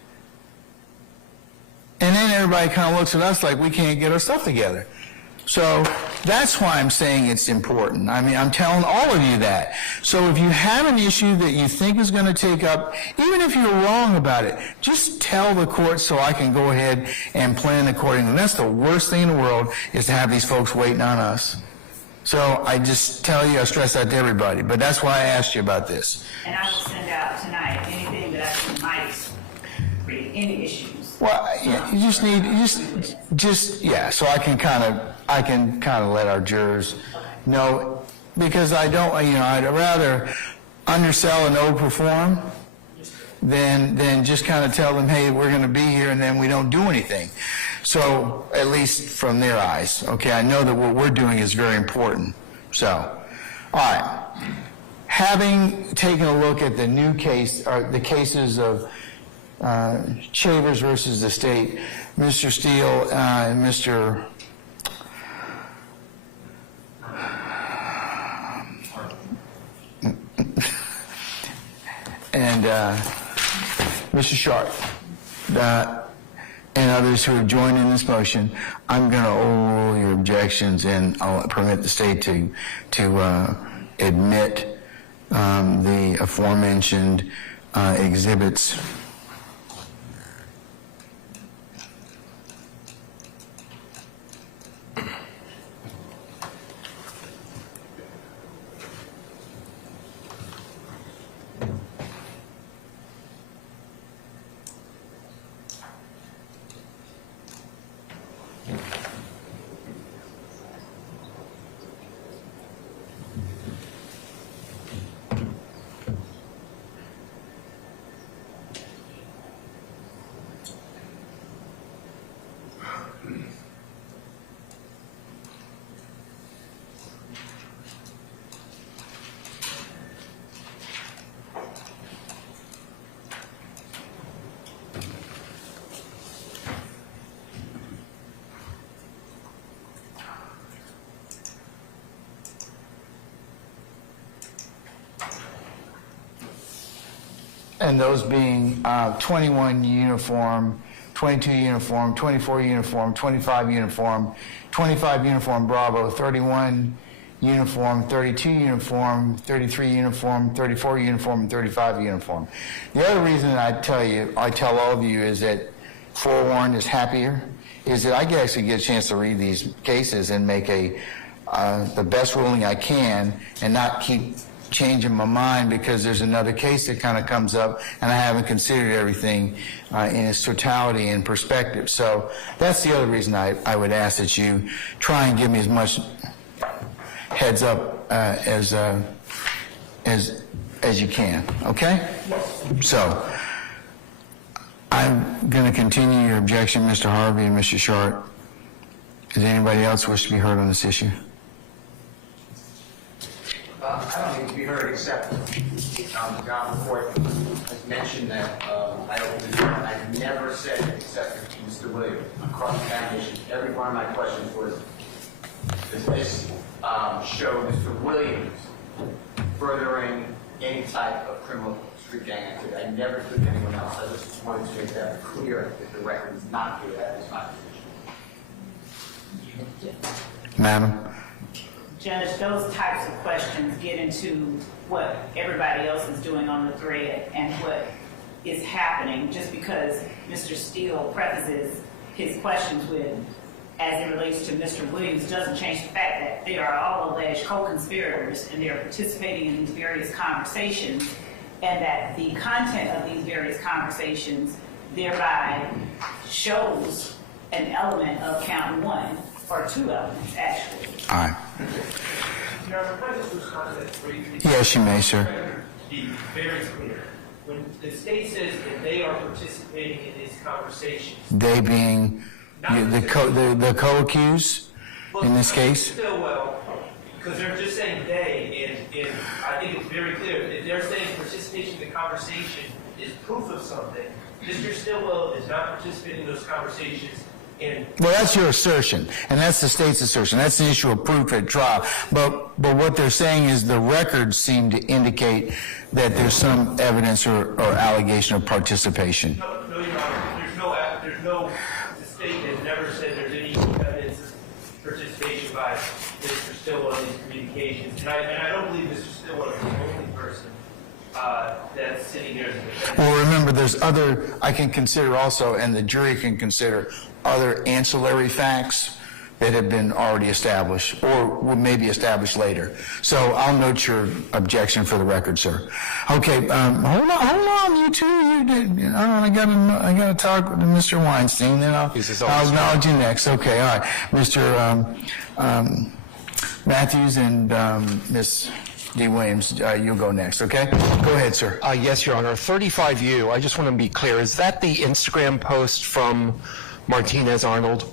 And then everybody kind of looks at us like we can't get our stuff together. So that's why I'm saying it's important. I mean, I'm telling all of you that. So if you have an issue that you think is going to take up, even if you're wrong about it, just tell the court so I can go ahead and plan accordingly. That's the worst thing in the world, is to have these folks waiting on us. So I just tell you, I stress that to everybody. But that's why I asked you about this. And I will send out tonight anything that I think might create any issues. Well, yeah, you just need, yeah, so I can kind of let our jurors know, because I don't, I'd rather undersell and overperform than just kind of tell them, hey, we're going to be here, and then we don't do anything. So, at least from their eyes, okay, I know that what we're doing is very important. So, all right. Having taken a look at the new case, or the cases of Chavers versus the state, Mr. Steele and Mr. and Mr. Sharp, and others who have joined in this motion, I'm going to overrule your objections, and I'll permit the state to admit the aforementioned exhibits. And those being 21 uniform, 22 uniform, 24 uniform, 25 uniform, 25 uniform Bravo, 31 uniform, 32 uniform, 33 uniform, 34 uniform, and 35 uniform. The other reason I tell all of you is that forewarned is happier, is that I can actually get a chance to read these cases and make the best ruling I can, and not keep changing my mind because there's another case that kind of comes up and I haven't considered everything in its totality and perspective. So that's the other reason I would ask that you try and give me as much heads up as you can, okay? So I'm going to continue your objection, Mr. Harvey and Mr. Short. Does anybody else wish to be heard on this issue? I don't need to be heard, except John Court has mentioned that I never said, except for Mr. Williams, on cross-examination, every one of my questions was, does this show Mr. Williams furthering any type of criminal street gang activity? I never took anyone else. I just wanted to make that clear. If the record is not clear, that is my position. Madam? Judge, those types of questions get into what everybody else is doing on the thread and what is happening, just because Mr. Steele prefaces his questions with, as it relates to Mr. Williams, doesn't change the fact that they are all alleged co-conspirators and they are participating in these various conversations, and that the content of these various conversations thereby shows an element of count one, or two elements, actually. All right. Your Honor, can I just respond to that briefly? Yes, you may, sir. Be very clear. When the state says that they are participating in these conversations, They being the co-accused in this case? Still, well, because they're just saying they, and I think it's very clear. If they're saying participation in the conversation is proof of something, Mr. Stillwell is not participating in those conversations And Well, that's your assertion, and that's the state's assertion. That's the issue of proof at trial. But what they're saying is the records seem to indicate that there's some evidence or allegation of participation. no, Your Honor, the state has never said there's any evidence of participation by Mr. Stillwell in these communications. And I don't believe Mr. Stillwell is the only person that's sitting there as a defendant. Well, remember, there's other, I can consider also, and the jury can consider other ancillary facts that have been already established or will maybe established later. So I'll note your objection for the record, sir. Okay, hold on, you two. I gotta talk to Mr. Weinstein, then I'll acknowledge you next. Okay, all right, Mr. Matthews and Ms. D. Williams, you'll go next. Okay, go ahead, sir. Yes, Your Honor. 35U, I just want to be clear, is that the Instagram post from Martinez Arnold?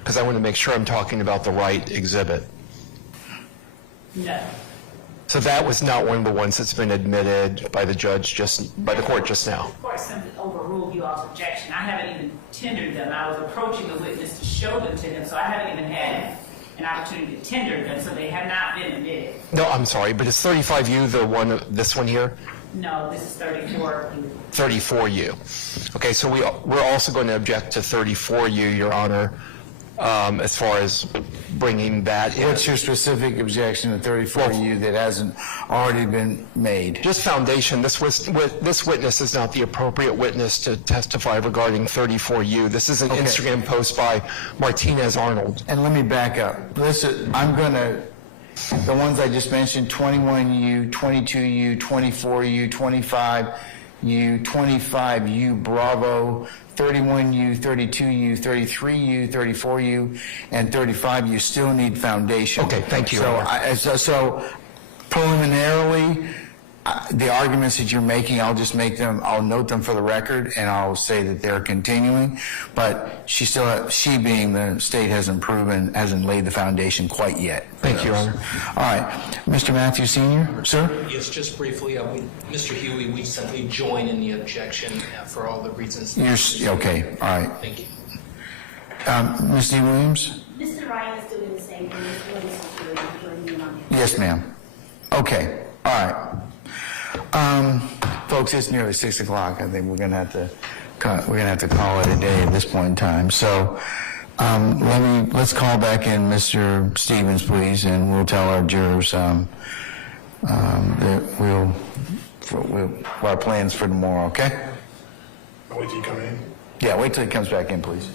Because I want to make sure I'm talking about the right exhibit. No. So that was not one of the ones that's been admitted by the judge by the court just now. The court simply overruled you all's objection. I haven't even tendered them. I was approaching the witness to show them to him, so I haven't even had an opportunity to tender them, so they have not been admitted. No, I'm sorry, but is 35U the one, this one here? No, this is 34. 34U. Okay, so we're also going to object to 34U, Your Honor, as far as bringing that in. What's your specific objection to 34U that hasn't already been made? Just foundation, this witness is not the appropriate witness to testify regarding 34U. This is an Instagram post by Martinez Arnold. And let me back up. Listen, the ones I just mentioned, 21U, 22U, 24U, 25U, 25U Bravo, 31U, 32U, 33U, 34U, and 35U still need foundation. Okay, thank you. So preliminarily, the arguments that you're making, I'll note them for the record, and I'll say that they're continuing, but she being the state hasn't laid the foundation quite yet. Thank you, Your Honor. All right, Mr. Matthews Sr., sir? Yes, just briefly, Mr. Huey, we simply join in the objection for all the reasons. Okay, all right. Thank you. Ms. D. Williams? Mr. Ryan is doing the same thing. Mr. Williams is joining in on it. Yes, ma'am. Okay, all right. Folks, it's nearly 6 o'clock. I think we're gonna have to call it a day at this point in time. So let's call back in Mr. Stevens, please, and we'll tell our jurors that our plans for tomorrow. Okay? Wait till you come in. Yeah, wait till he comes back in, please.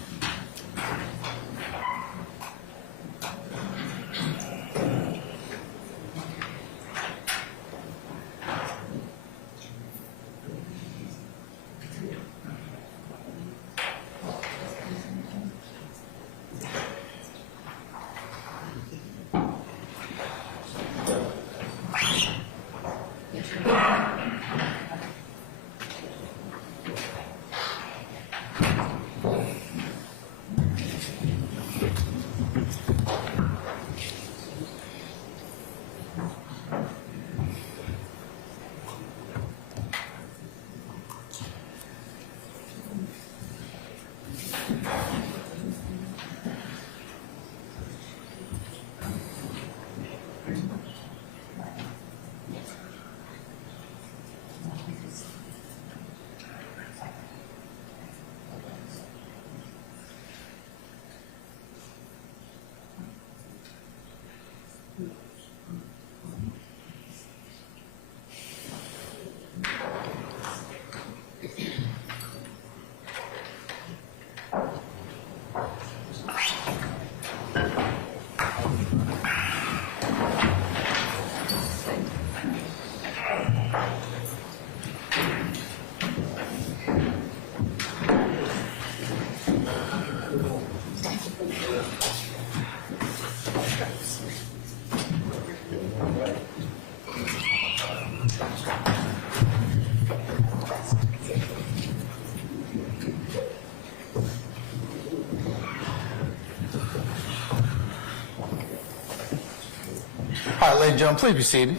All right, ladies and gentlemen, please be seated.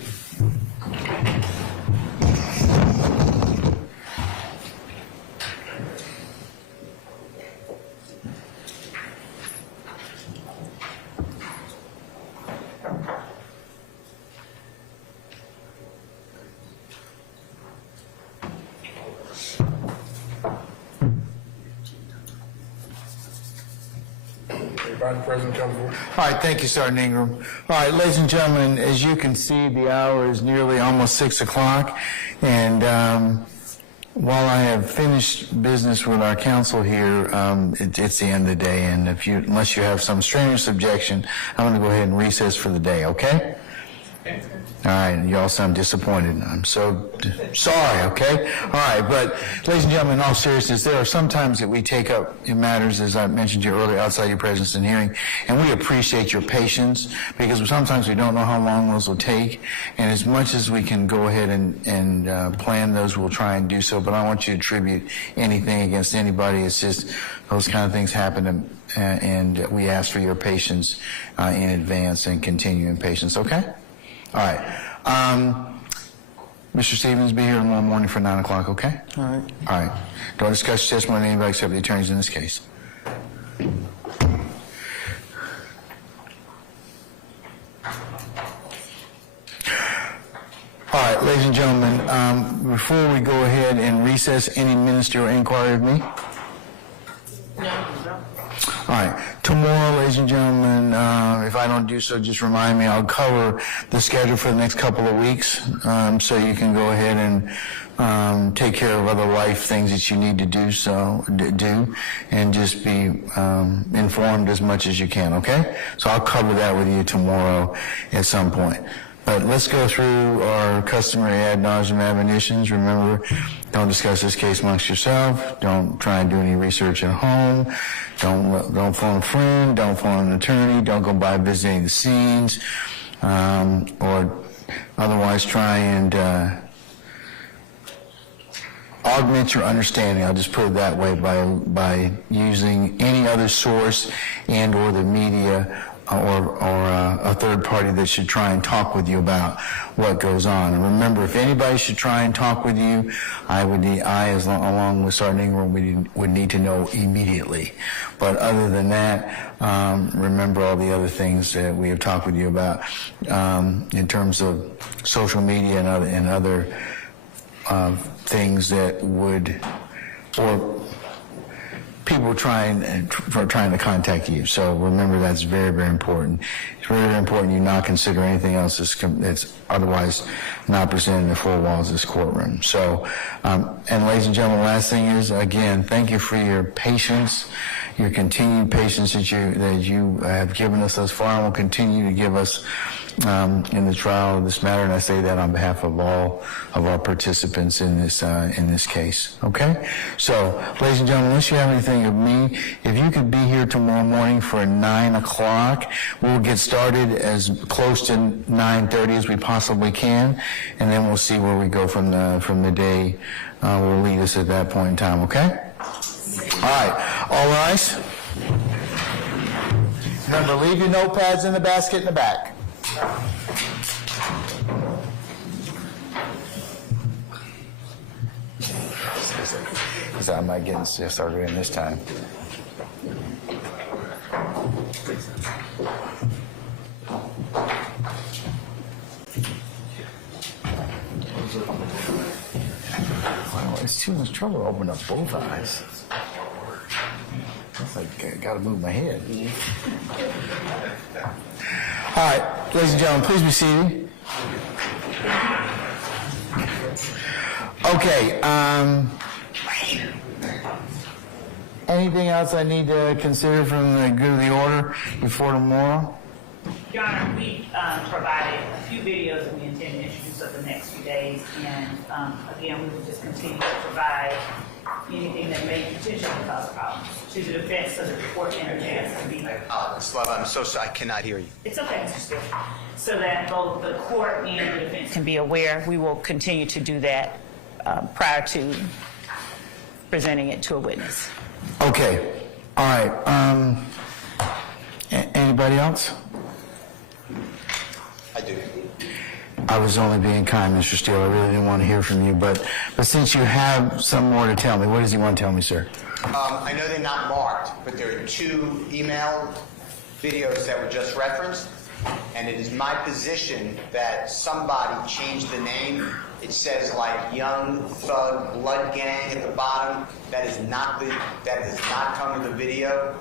Vice President comes forward. All right, thank you, Sergeant Ingram. All right, ladies and gentlemen, as you can see, the hour is nearly almost 6 o'clock, and while I have finished business with our council here, it's the end of the day, and unless you have some strenuous objection, I'm going to go ahead and recess for the day, okay? All right, you all sound disappointed. I'm so sorry, okay? All right, but ladies and gentlemen, in all seriousness, there are some times that we take up matters, as I mentioned to you earlier, outside your presence and hearing, and we appreciate your patience because sometimes we don't know how long those will take, and as much as we can go ahead and plan those, we'll try and do so, but I don't want you to attribute anything against anybody. It's just those kind of things happen, and we ask for your patience in advance and continuing patience, okay? All right. Mr. Stevens, be here tomorrow morning for 9 o'clock, okay? All right. All right. Don't discuss your testimony with anybody except the attorneys in this case. All right, ladies and gentlemen, before we go ahead and recess, any ministerial inquiry of me? No. All right. Tomorrow, ladies and gentlemen, if I don't do so, just remind me. I'll cover the schedule for the next couple of weeks, so you can go ahead and take care of other life things that you need to do, and just be informed as much as you can. Okay? So I'll cover that with you tomorrow at some point. But let's go through our customary ad nauseam admonitions. Remember, don't discuss this case amongst yourself. Don't try and do any research at home. Don't phone a friend. Don't phone an attorney. Don't go by visiting the scenes, or otherwise try and augment your understanding. I'll just put it that way by using any other source and or the media or a third party that should try and talk with you about what goes on. And remember, if anybody should try and talk with you, along with Sergeant Ingram, would need to know immediately. But other than that, remember all the other things that we have talked with you about in terms of social media and other things that would, or people trying to contact you. So remember, that's very, very important. It's very, very important you not consider anything else that's otherwise not presented in the four walls of this courtroom. So, and ladies and gentlemen, last thing is, again, thank you for your patience, your continued patience that you have given us thus far and will continue to give us in the trial of this matter, and I say that on behalf of all of our participants in this case. Okay? So, ladies and gentlemen, unless you have anything of me, if you could be here tomorrow morning for 9 o'clock, we'll get started as close to 9:30 as we possibly can, and then we'll see where we go from the day will lead us at that point in time. Okay? All right. All rise. Remember, leave your notepads in the basket in the back. So I might get started in this time. Wow, it's too much trouble to open up both eyes. It's like I gotta move my head. All right, ladies and gentlemen, please be seated. Okay, anything else I need to consider from the good of the order before tomorrow? Your Honor, we provided a few videos that we intend to introduce over the next few days, and again, we will just continue to provide anything that may potentially cause problems to the defense so that the court interjects and be like, Ms. Love, I'm so sorry, I cannot hear you. it's okay, Mr. Steele. So that both the court and the defense can be aware. We will continue to do that prior to presenting it to a witness. Okay, all right. Anybody else? I do. I was only being kind, Mr. Steele. I really didn't want to hear from you, but since you have some more to tell me, what does he want to tell me, sir? I know they're not marked, but there are 2 email videos that were just referenced, and it is my position that somebody changed the name. It says like Young Thug Blood Gang at the bottom. That does not come with the video.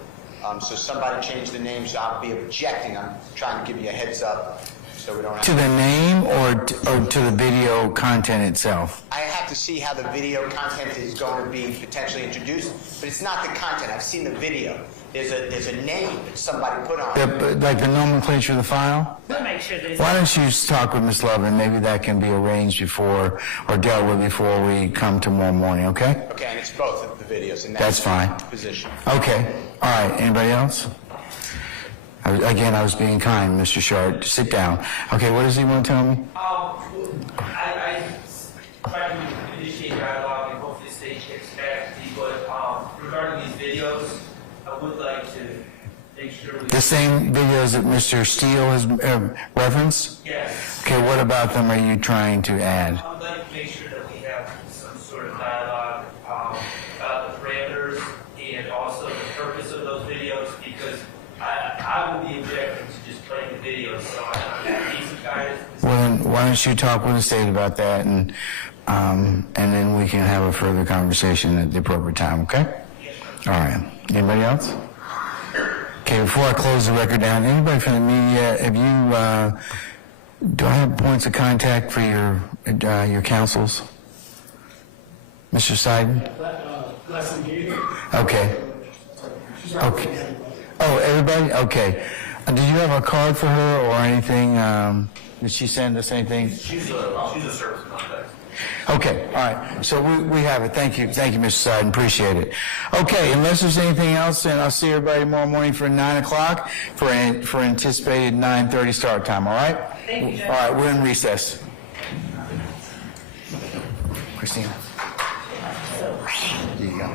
So somebody changed the name, so I'll be objecting. I'm trying to give you a heads up so we don't have To the name or to the video content itself? I have to see how the video content is going to be potentially introduced, but it's not the content. I've seen the video. There's a name that somebody put on it. Like the nomenclature of the file? We'll make sure that it's. Why don't you talk with Ms. Love, and maybe that can be arranged before, or dealt with before we come tomorrow morning, okay? Okay, and it's both of the videos in that That's fine. position. Okay, all right, anybody else? Again, I was being kind, Mr. Short. Sit down. Okay, what does he want to tell me? I try to initiate dialogue and hopefully the state gets back to me, but regarding these videos, I would like to make sure we... The same videos that Mr. Steele has referenced? Yes. Okay, what about them are you trying to add? I would like to make sure that we have some sort of dialogue about the parameters and also the purpose of those videos, because I would be objecting to just playing the videos, so I'm decent guidance. Well, then, why don't you talk with the state about that, and then we can have a further conversation at the appropriate time, okay? All right. Anybody else? Okay, before I close the record down, anybody from the media, have you, do I have points of contact for your councils? Mr. Seiden? Okay. Okay. Oh, everybody? Okay. Did you have a card for her or anything? Did she send us anything? She's a service contact. Okay, all right. So we have it. Thank you, Mr. Seiden. Appreciate it. Okay, unless there's anything else, then I'll see everybody tomorrow morning for 9 o'clock for anticipated 9:30 start time, all right? Thank you, Judge. All right, we're in recess. Christina. There you go.